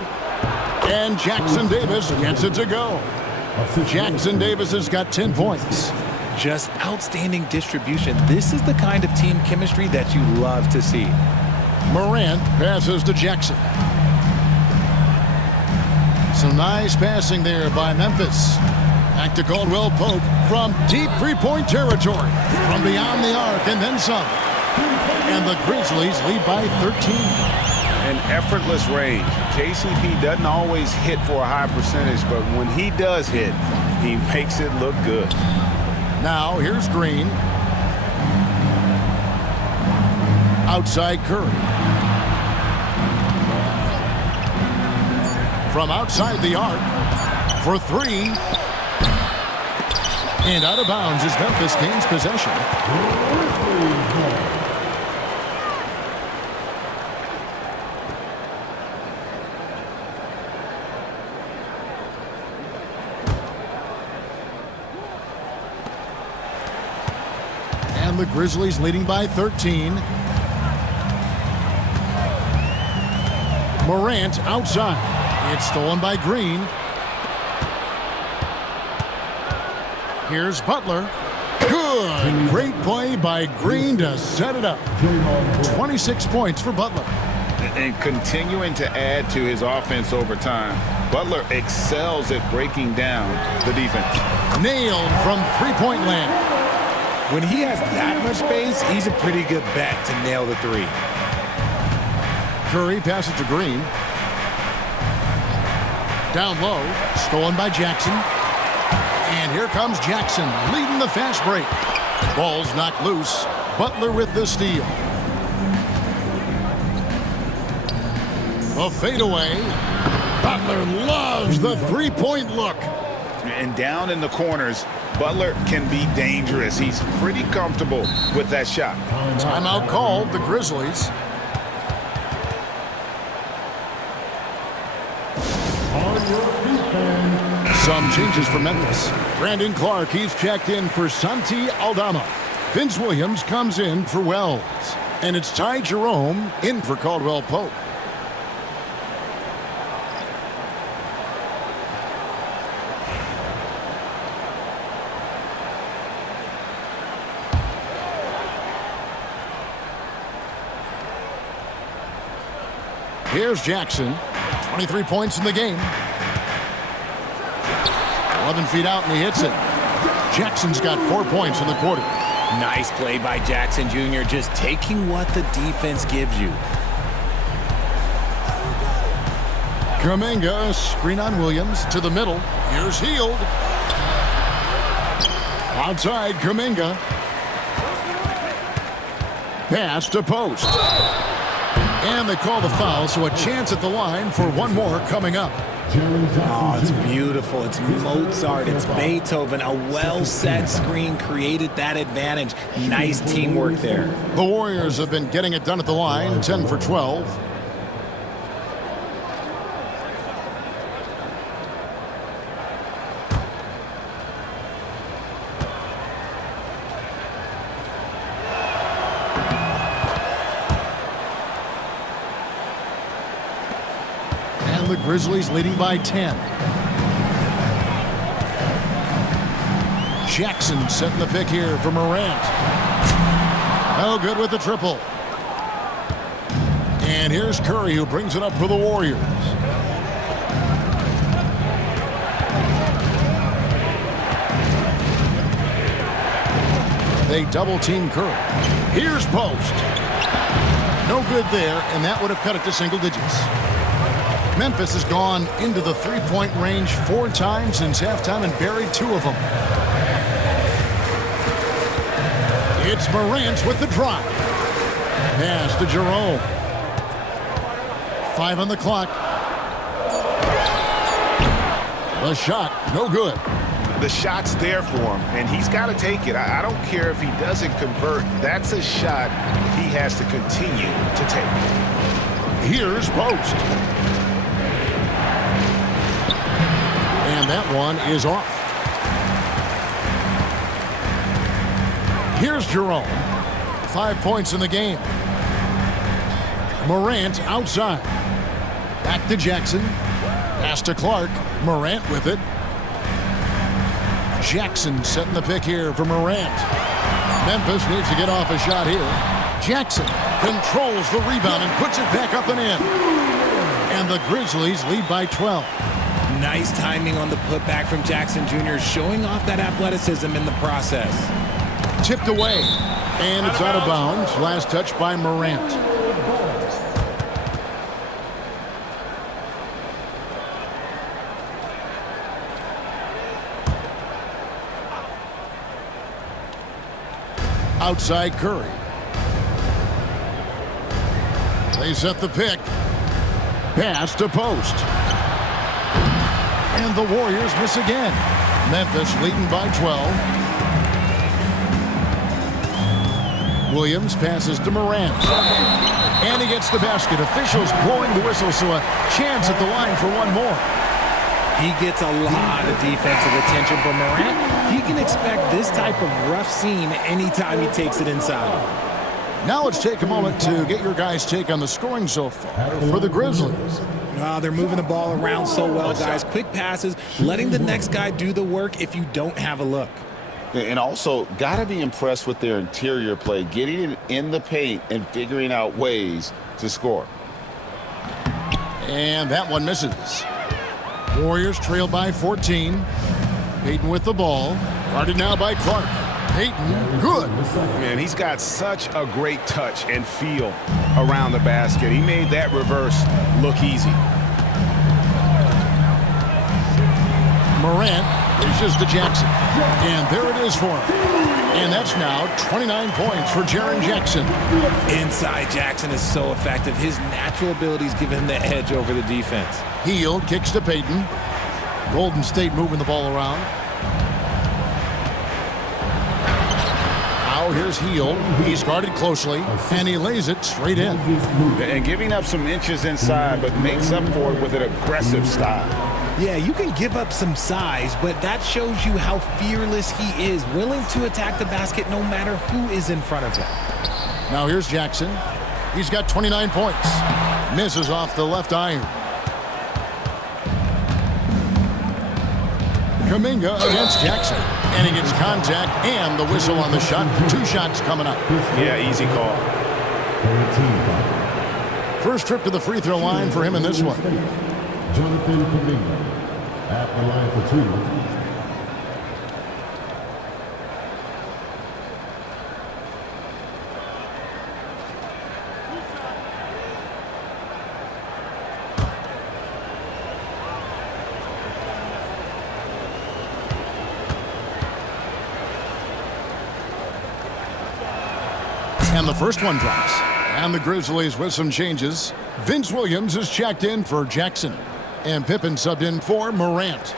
And Jackson Davis gets it to go. Jackson Davis has got 10 points. Just outstanding distribution. This is the kind of team chemistry that you love to see. Morant passes to Jackson. Some nice passing there by Memphis. Back to Caldwell Pope from deep three-point territory. From beyond the arc and then some. And the Grizzlies lead by 13. An effortless range. KCP doesn't always hit for a high percentage, but when he does hit, he makes it look good. Now here's Green. Outside Curry. From outside the arc for three. And out of bounds as Memphis gains possession. And the Grizzlies leading by 13. Morant outside. It's stolen by Green. Here's Butler. Good. Great play by Green to set it up. 26 points for Butler. And continuing to add to his offense over time, Butler excels at breaking down the defense. Nailed from three-point land. When he has that much space, he's a pretty good bet to nail the three. Curry passes to Green. Down low, stolen by Jackson. And here comes Jackson, leading the fast break. Ball's knocked loose. Butler with the steal. A fadeaway. Butler loves the three-point look. And down in the corners, Butler can be dangerous. He's pretty comfortable with that shot. Timeout called, the Grizzlies. Some changes for Memphis. Brandon Clark, he's checked in for Santi Aldama. Vince Williams comes in for Wells. And it's Ty Jerome in for Caldwell Pope. Here's Jackson. 23 points in the game. 11 feet out and he hits it. Jackson's got 4 points in the quarter. Nice play by Jackson Jr. Just taking what the defense gives you. Kuminga, screen on Williams to the middle. Here's Hield. Outside, Kuminga. Pass to Post. And they call the foul, so a chance at the line for one more coming up. Oh, it's beautiful. It's Mozart. It's Beethoven. A well-set screen created that advantage. Nice teamwork there. The Warriors have been getting it done at the line, 10 for 12. The Grizzlies leading by 10. Jackson setting the pick here for Morant. Oh, good with the triple. And here's Curry who brings it up for the Warriors. They double team Curry. Here's Post. No good there, and that would have cut it to single digits. Memphis has gone into the three-point range 4 times since halftime and buried 2 of them. It's Morant with the drive. Pass to Jerome. 5 on the clock. The shot, no good. The shot's there for him, and he's got to take it. I don't care if he doesn't convert. That's a shot he has to continue to take. Here's Post. And that one is off. Here's Jerome. 5 points in the game. Morant outside. Back to Jackson. Pass to Clark. Morant with it. Jackson setting the pick here for Morant. Memphis needs to get off a shot here. Jackson controls the rebound and puts it back up and in. And the Grizzlies lead by 12. Nice timing on the putback from Jackson Jr., showing off that athleticism in the process. Tipped away, and it's out of bounds. Last touch by Morant. Outside Curry. They set the pick. Pass to Post. And the Warriors miss again. Memphis leading by 12. Williams passes to Morant. And he gets the basket. Officials blowing the whistle, so a chance at the line for one more. He gets a lot of defensive attention from Morant. He can expect this type of rough scene anytime he takes it inside. Now let's take a moment to get your guys' take on the scoring so far for the Grizzlies. They're moving the ball around so well, guys. Quick passes, letting the next guy do the work if you don't have a look. And also, got to be impressed with their interior play, getting it in the paint and figuring out ways to score. And that one misses. Warriors trail by 14. Payton with the ball. Guarded now by Clark. Payton, good. Man, he's got such a great touch and feel around the basket. He made that reverse look easy. Morant Dishes to Jackson. And there it is for him. And that's now 29 points for Jaren Jackson. Inside Jackson is so effective. His natural abilities give him the edge over the defense. Hield kicks to Payton. Golden State moving the ball around. Now here's Hield. He's guarded closely, and he lays it straight in. And giving up some inches inside, but makes up for it with an aggressive style. Yeah, you can give up some size, but that shows you how fearless he is, willing to attack the basket no matter who is in front of him. Now here's Jackson. He's got 29 points. Misses off the left iron. Kuminga against Jackson. And he gets contact and the whistle on the shot. 2 shots coming up. Yeah, easy call. First trip to the free throw line for him in this one. Jonathan Kuminga at the line for 2. And the first one drops. And the Grizzlies with some changes. Vince Williams is checked in for Jackson. And Pippen subbed in for Morant.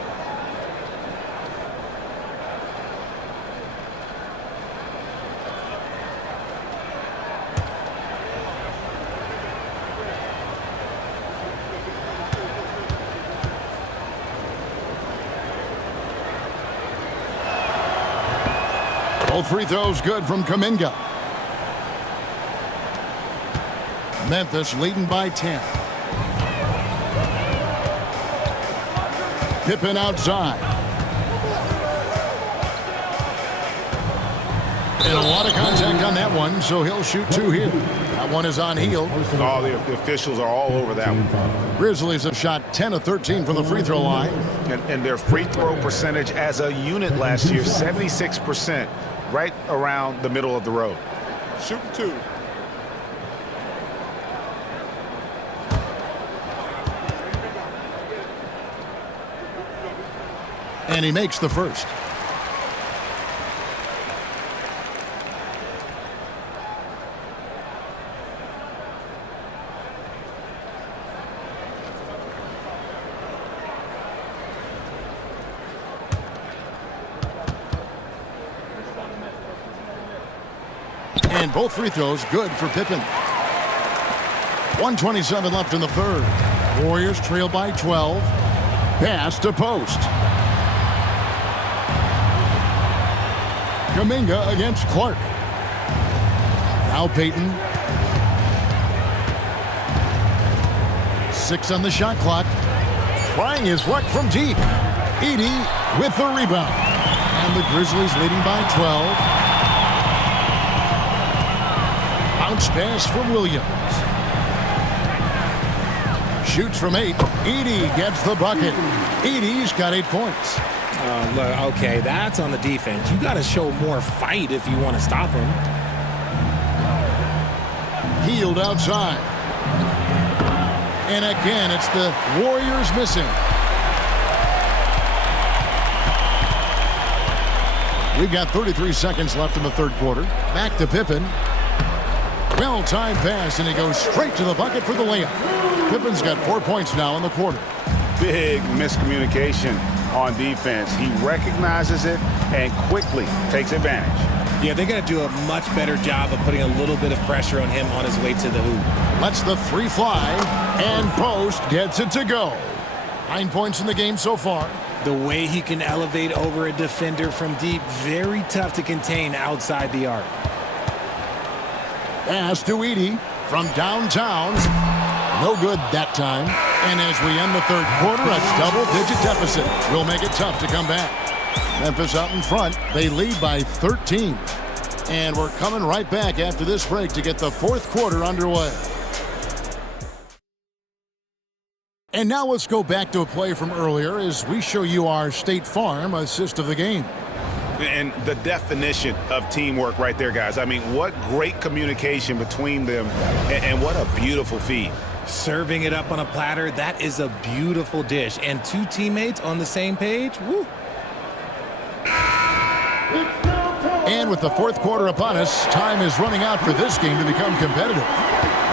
Both free throws good from Kuminga. Memphis leading by 10. Pippen outside. And a lot of contact on that one, so he'll shoot 2 here. That one is on Hield. Oh, the officials are all over that one. Grizzlies have shot 10 of 13 from the free throw line. And their free throw percentage as a unit last year, 76%, right around the middle of the road. Shoot 2. And he makes the first. And both free throws good for Pippen. 1:27 left in the third. Warriors trail by 12. Pass to post. Kuminga against Clark. Now Payton. 6 on the shot clock. Trying his luck from deep. Edey with the rebound. And the Grizzlies leading by 12. Bounce pass from Williams. Shoots from 8. Edey gets the bucket. Edey's got 8 points. Okay, that's on the defense. You got to show more fight if you want to stop him. Hield outside. And again, it's the Warriors missing. We've got 33 seconds left in the third quarter. Back to Pippen. Well-timed pass, and he goes straight to the bucket for the layup. Pippen's got 4 points now in the quarter. Big miscommunication on defense. He recognizes it and quickly takes advantage. Yeah, they're going to do a much better job of putting a little bit of pressure on him on his way to the hoop. Lets the 3 fly, and Post gets it to go. 9 points in the game so far. The way he can elevate over a defender from deep, very tough to contain outside the arc. Pass to Edey from downtown. No good that time. And as we end the third quarter, a double-digit deficit will make it tough to come back. Memphis out in front. They lead by 13. And we're coming right back after this break to get the fourth quarter underway. And now let's go back to a play from earlier as we show you our State Farm assist of the game. And the definition of teamwork right there, guys. I mean, what great communication between them, and what a beautiful feed. Serving it up on a platter, that is a beautiful dish. And 2 teammates on the same page, woo. with the fourth quarter upon us, time is running out for this game to become competitive.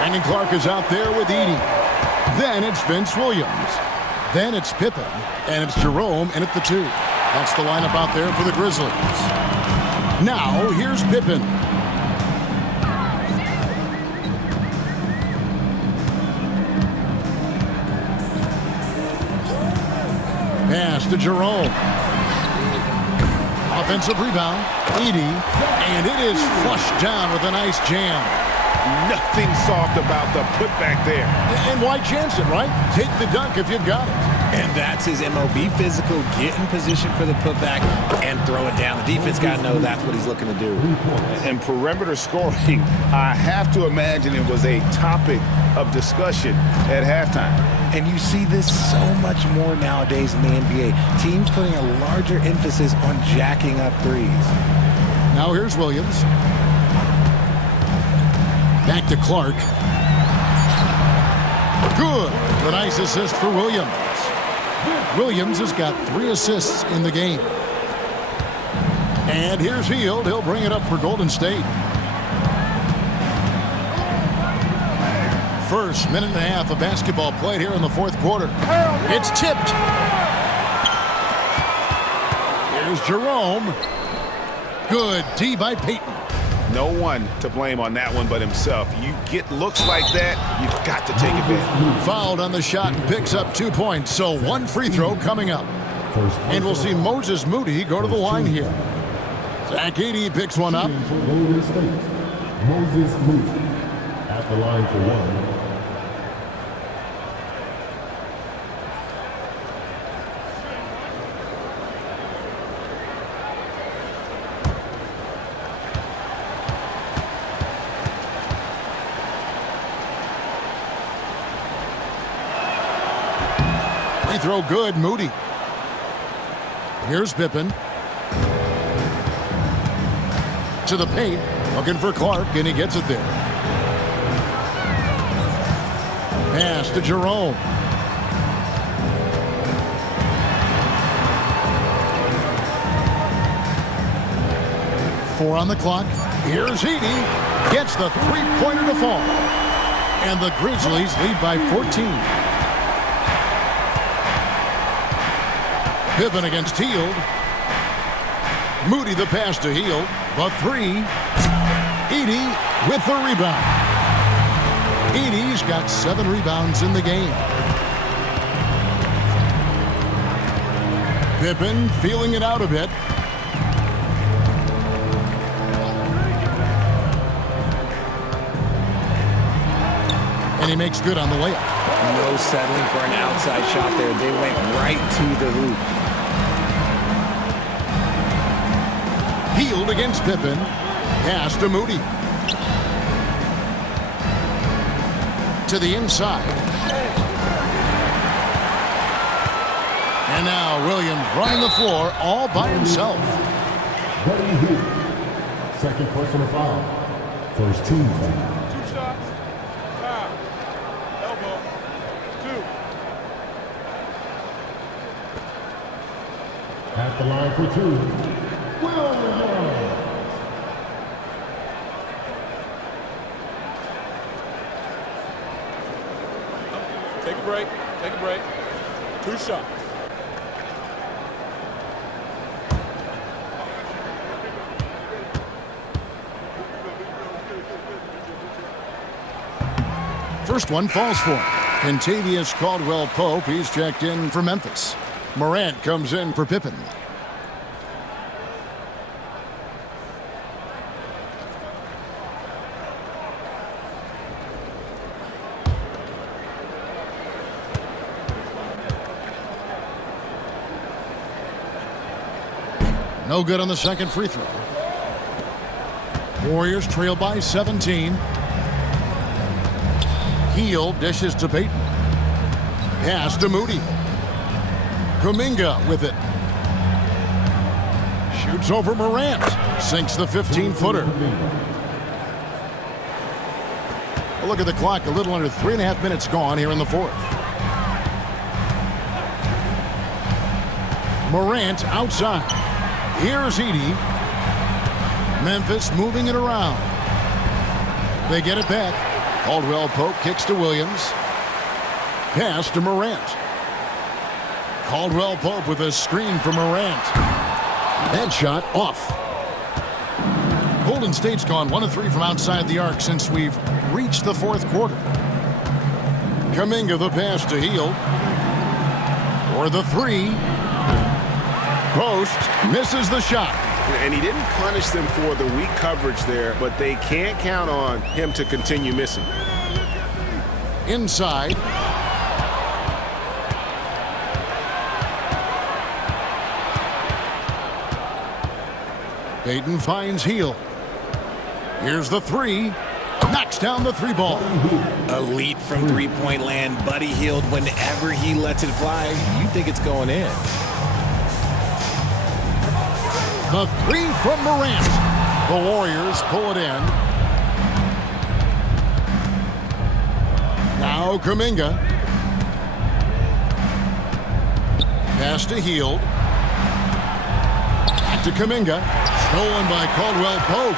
Brandon Clark is out there with Edey. Then it's Vince Williams. Then it's Pippen. And it's Jerome in at the 2. That's the lineup out there for the Grizzlies. Now, here's Pippen. Pass to Jerome. Offensive rebound. Edey. And it is flushed down with a nice jam. Nothing soft about the putback there. And why chance it, right? Take the dunk if you've got it. And that's his MO. Be physical, get in position for the putback, and throw it down. The defense got to know that's what he's looking to do. And perimeter scoring, I have to imagine it was a topic of discussion at halftime. And you see this so much more nowadays in the NBA. Teams putting a larger emphasis on jacking up threes. Now here's Williams. Back to Clark. Good. The nice assist for Williams. Williams has got 3 assists in the game. And here's Hield. He'll bring it up for Golden State. First minute and a half of basketball played here in the fourth quarter. It's tipped. Here's Jerome. Good D by Payton. No one to blame on that one but himself. You get looks like that, you've got to take advantage. Fouled on the shot and picks up 2 points, so 1 free throw coming up. And we'll see Moses Moody go to the line here. Zach Edey picks one up. Moses Moody at the line for 1. Free throw good, Moody. Here's Pippen. To the paint, looking for Clark, and he gets it there. Pass to Jerome. Four on the clock. Here's Edey. Gets the three-pointer to fall. And the Grizzlies lead by 14. Pippen against Hield. Moody the pass to Hield. The 3. Edey with the rebound. Edey's got 7 rebounds in the game. Pippen feeling it out a bit. And he makes good on the layup. No settling for an outside shot there. They went right to the hoop. Hield against Pippen. Pass to Moody. To the inside. And now Williams running the floor all by himself. Buddy Hield, second personal foul. First team foul. 2 shots. Foul. Elbow. 2. At the line for 2. Williams. Take a break. Take a break. 2 shots. First one falls for him. Kentavious Caldwell-Pope, he's checked in for Memphis. Morant comes in for Pippen. No good on the second free throw. Warriors trail by 17. Hield dishes to Payton. Pass to Moody. Kuminga with it. Shoots over Morant. Sinks the 15-footer. A look at the clock. A little under 3.5 minutes gone here in the fourth. Morant outside. Here's Edey. Memphis moving it around. They get it back. Caldwell Pope kicks to Williams. Pass to Morant. Caldwell Pope with a screen for Morant. That shot off. Golden State's gone 1 of 3 from outside the arc since we've reached the fourth quarter. Kuminga the pass to Hield. For the 3. Post misses the shot. And he didn't punish them for the weak coverage there, but they can't count on him to continue missing. Inside. Payton finds Hield. Here's the 3. Knocks down the 3 ball. Elite from three-point land. Buddy Hield, whenever he lets it fly, you think it's going in. The 3 from Morant. The Warriors pull it in. Now Kuminga. Pass to Hield. Back to Kuminga. Stolen by Caldwell Pope.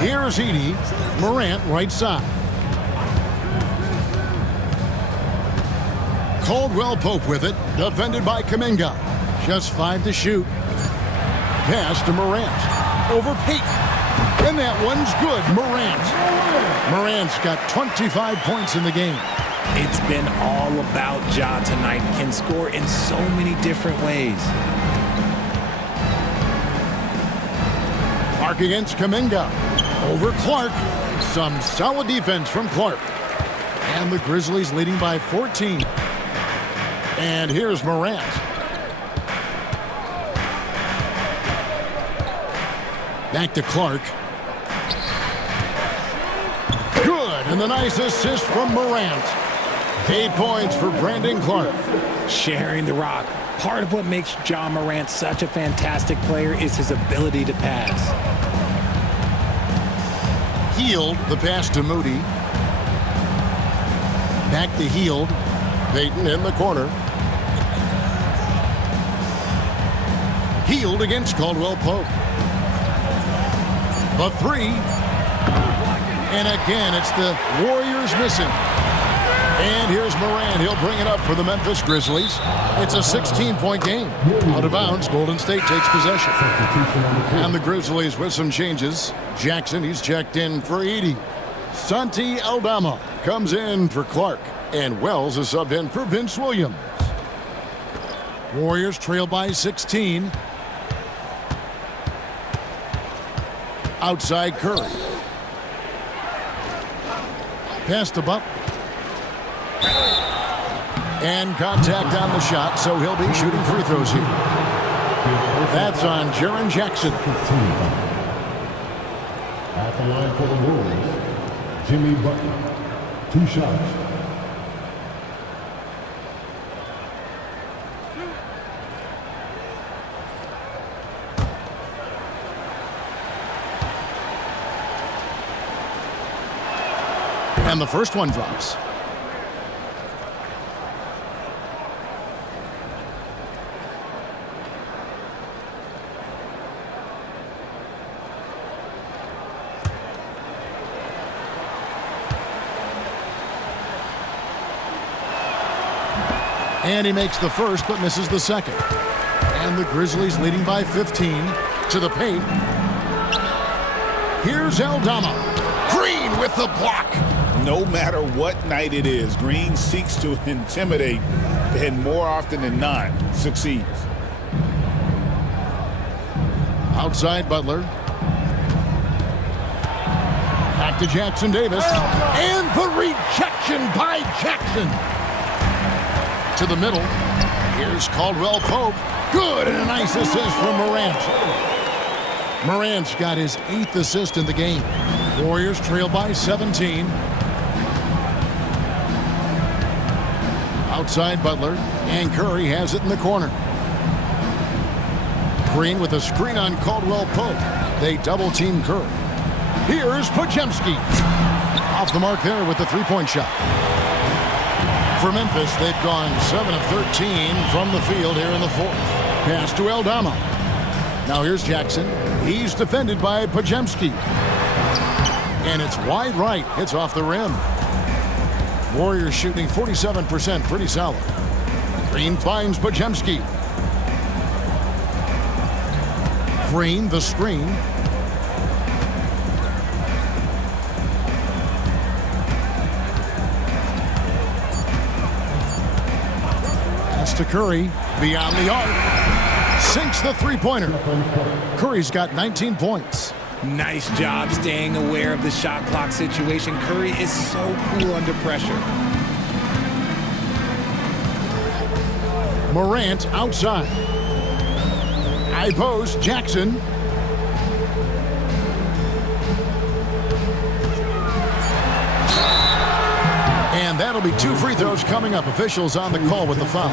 Here's Edey. Morant right side. Caldwell Pope with it. Defended by Kuminga. Just 5 to shoot. Pass to Morant. Over Payton. And that one's good. Morant's got 25 points in the game. It's been all about Ja tonight. Can score in so many different ways. Clark against Kuminga. Over Clark. Some solid defense from Clark. And the Grizzlies leading by 14. And here's Morant. Back to Clark. Good, and the nice assist from Morant. 8 points for Brandon Clark. Sharing the rock. Part of what makes Ja Morant such a fantastic player is his ability to pass. Hield, the pass to Moody. Back to Hield. Payton in the corner. Hield against Caldwell Pope. The 3. And again, it's the Warriors missing. And here's Morant. He'll bring it up for the Memphis Grizzlies. It's a 16-point game. Out of bounds, Golden State takes possession. And the Grizzlies with some changes. Jackson, he's checked in for Edey. Santi Aldama comes in for Clark. And Wells is subbed in for Vince Williams. Warriors trail by 16. Outside Curry. Pass to Butler. And contact on the shot, so he'll be shooting free throws here. That's on Jaren Jackson. At the line for the Warriors, Jimmy Butler. 2 shots. And the first one drops. And he makes the first, but misses the second. And the Grizzlies leading by 15 to the paint. Here's Aldama. Green with the block. No matter what night it is, Green seeks to intimidate and more often than not succeeds. Outside Butler. Back to Jackson Davis. And the rejection by Jackson. To the middle. Here's Caldwell Pope. Good, and a nice assist from Morant. Morant's got his 8th assist in the game. Warriors trail by 17. Outside Butler, and Curry has it in the corner. Green with a screen on Caldwell Pope. They double-team Curry. Here's Podziemski. Off the mark there with the 3-point shot. For Memphis, they've gone 7 of 13 from the field here in the fourth. Pass to Aldama. Now here's Jackson. He's defended by Pajemski. And it's wide right. Hits off the rim. Warriors shooting 47%. Pretty solid. Green finds Pajemski. Green, the screen. Pass to Curry. Beyond the arc. Sinks the three-pointer. Curry's got 19 points. Nice job staying aware of the shot clock situation. Curry is so cool under pressure. Morant outside. High post, Jackson. And that'll be 2 free throws coming up. Officials on the call with the foul.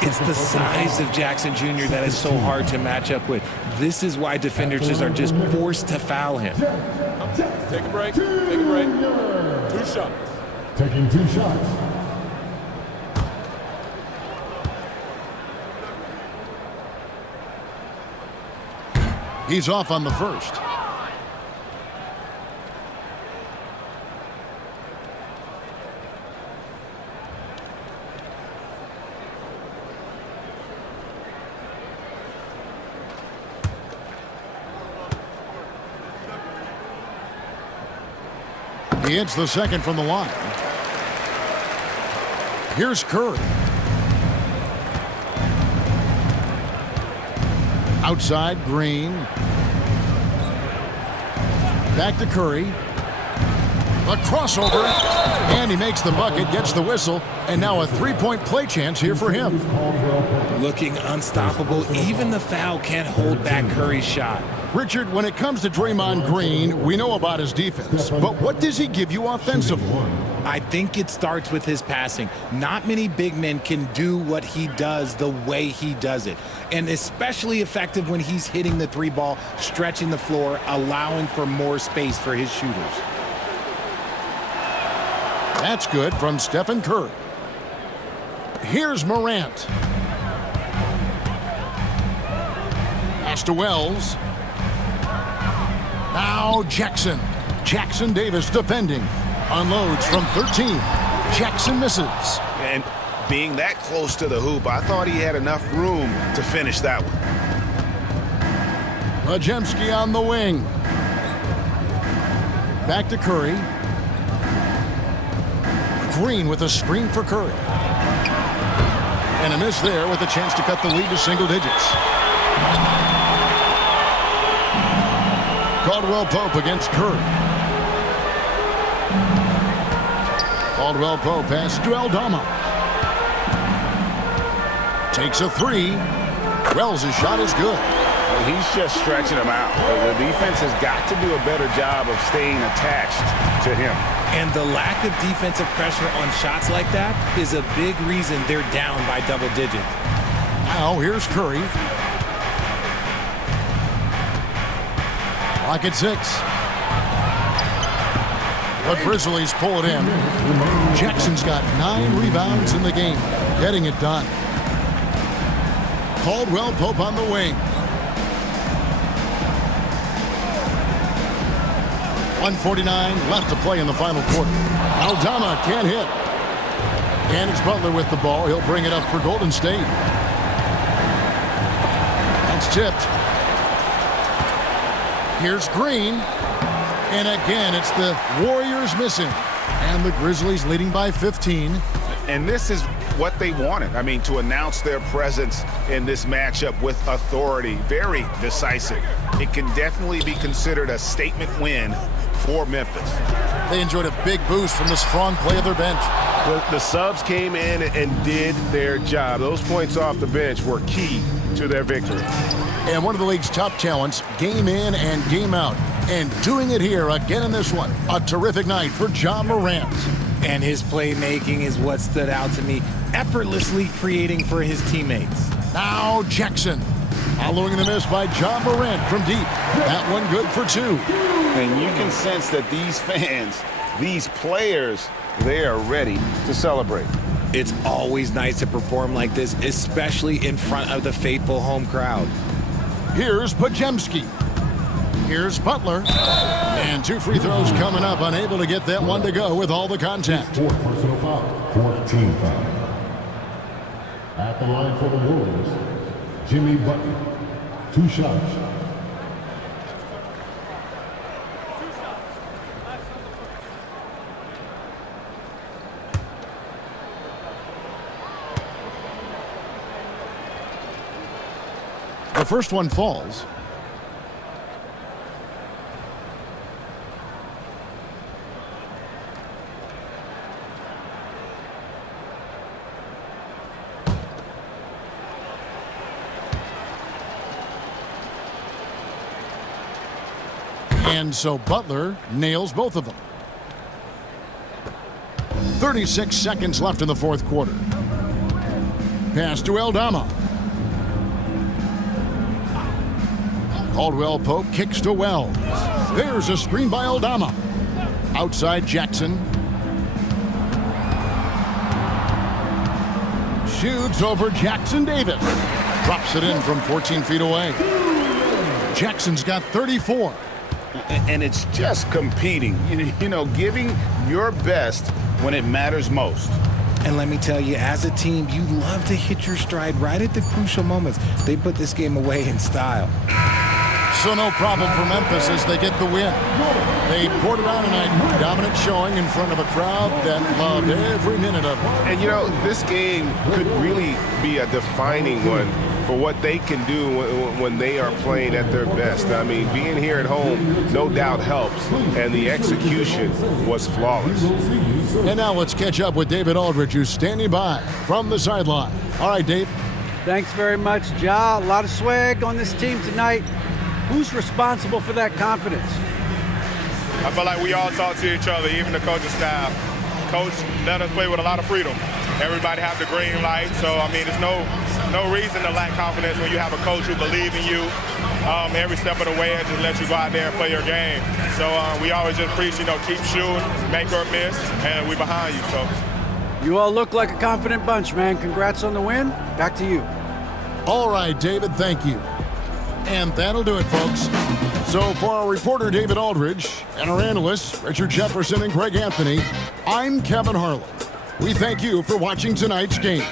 It's the size of Jackson Jr. that is so hard to match up with. This is why defenders are just forced to foul him. Take a break. Take a break. 2 shots. Taking 2 shots. He's off on the first. He hits the second from the line. Here's Curry. Outside, Green. Back to Curry. A crossover. And he makes the bucket, gets the whistle, and now a three-point play chance here for him. Looking unstoppable. Even the foul can't hold back Curry's shot. Richard, when it comes to Draymond Green, we know about his defense, but what does he give you offensively? I think it starts with his passing. Not many big men can do what he does the way he does it. And especially effective when he's hitting the 3-ball, stretching the floor, allowing for more space for his shooters. That's good from Stephen Curry. Here's Morant. Pass to Wells. Now Jackson. Jackson Davis defending. Unloads from 13. Jackson misses. And being that close to the hoop, I thought he had enough room to finish that one. Pajemski on the wing. Back to Curry. Green with a screen for Curry. And a miss there with a chance to cut the lead to single digits. Caldwell Pope against Curry. Caldwell Pope pass to Aldama. Takes a 3. Wells' shot is good. He's just stretching him out. The defense has got to do a better job of staying attached to him. And the lack of defensive pressure on shots like that is a big reason they're down by double digits. Now here's Curry. Lock at 6. The Grizzlies pull it in. Jackson's got 9 rebounds in the game, getting it done. Caldwell Pope on the wing. 1:49 left to play in the final quarter. Aldama can't hit. And it's Butler with the ball. He'll bring it up for Golden State. That's tipped. Here's Green. And again, it's the Warriors missing. And the Grizzlies leading by 15. And this is what they wanted. I mean, to announce their presence in this matchup with authority. Very decisive. It can definitely be considered a statement win for Memphis. They enjoyed a big boost from the strong play of their bench. The subs came in and did their job. Those points off the bench were key to their victory. And one of the league's top talents, game in and game out. And doing it here again in this one. A terrific night for Ja Morant. And his playmaking is what stood out to me. Effortlessly creating for his teammates. Now Jackson. Following the miss by Ja Morant from deep. That one good for 2. And you can sense that these fans, these players, they are ready to celebrate. It's always nice to perform like this, especially in front of the faithful home crowd. Here's Pajemski. Here's Butler. And 2 free throws coming up, unable to get that one to go with all the contact. 4th personal foul, 4th team foul. At the line for the Wolves, Jimmy Butler. 2 shots. The first one falls. And so Butler nails both of them. 36 seconds left in the 4th quarter. Pass to Aldama. Caldwell Pope kicks to Wells. There's a screen by Aldama. Outside Jackson. Shoots over Jackson Davis. Drops it in from 14 feet away. Jackson's got 34. And it's just competing, you know, giving your best when it matters most. And let me tell you, as a team, you love to hit your stride right at the crucial moments. They put this game away in style. So no problem for Memphis as they get the win. They poured it on tonight, dominant showing in front of a crowd that loved every minute of it. And, you know, this game could really be a defining one for what they can do when they are playing at their best. I mean, being here at home no doubt helps, and the execution was flawless. And now let's catch up with David Aldridge, who's standing by from the sideline. All right, Dave. Thanks very much, Ja. A lot of swag on this team tonight. Who's responsible for that confidence? I feel like we all talk to each other, even the coaching staff. Coach let us play with a lot of freedom. Everybody have the green light, so I mean, there's no reason to lack confidence when you have a coach who believes in you every step of the way and just let you go out there and play your game. So we always just preach, you know, keep shooting, make or miss, and we behind you. So you all look like a confident bunch, man. Congrats on the win. Back to you. All right, David, thank you. And that'll do it, folks. So for our reporter, David Aldridge, and our analysts, Richard Jefferson and Greg Anthony, I'm Kevin Harlan. We thank you for watching tonight's game.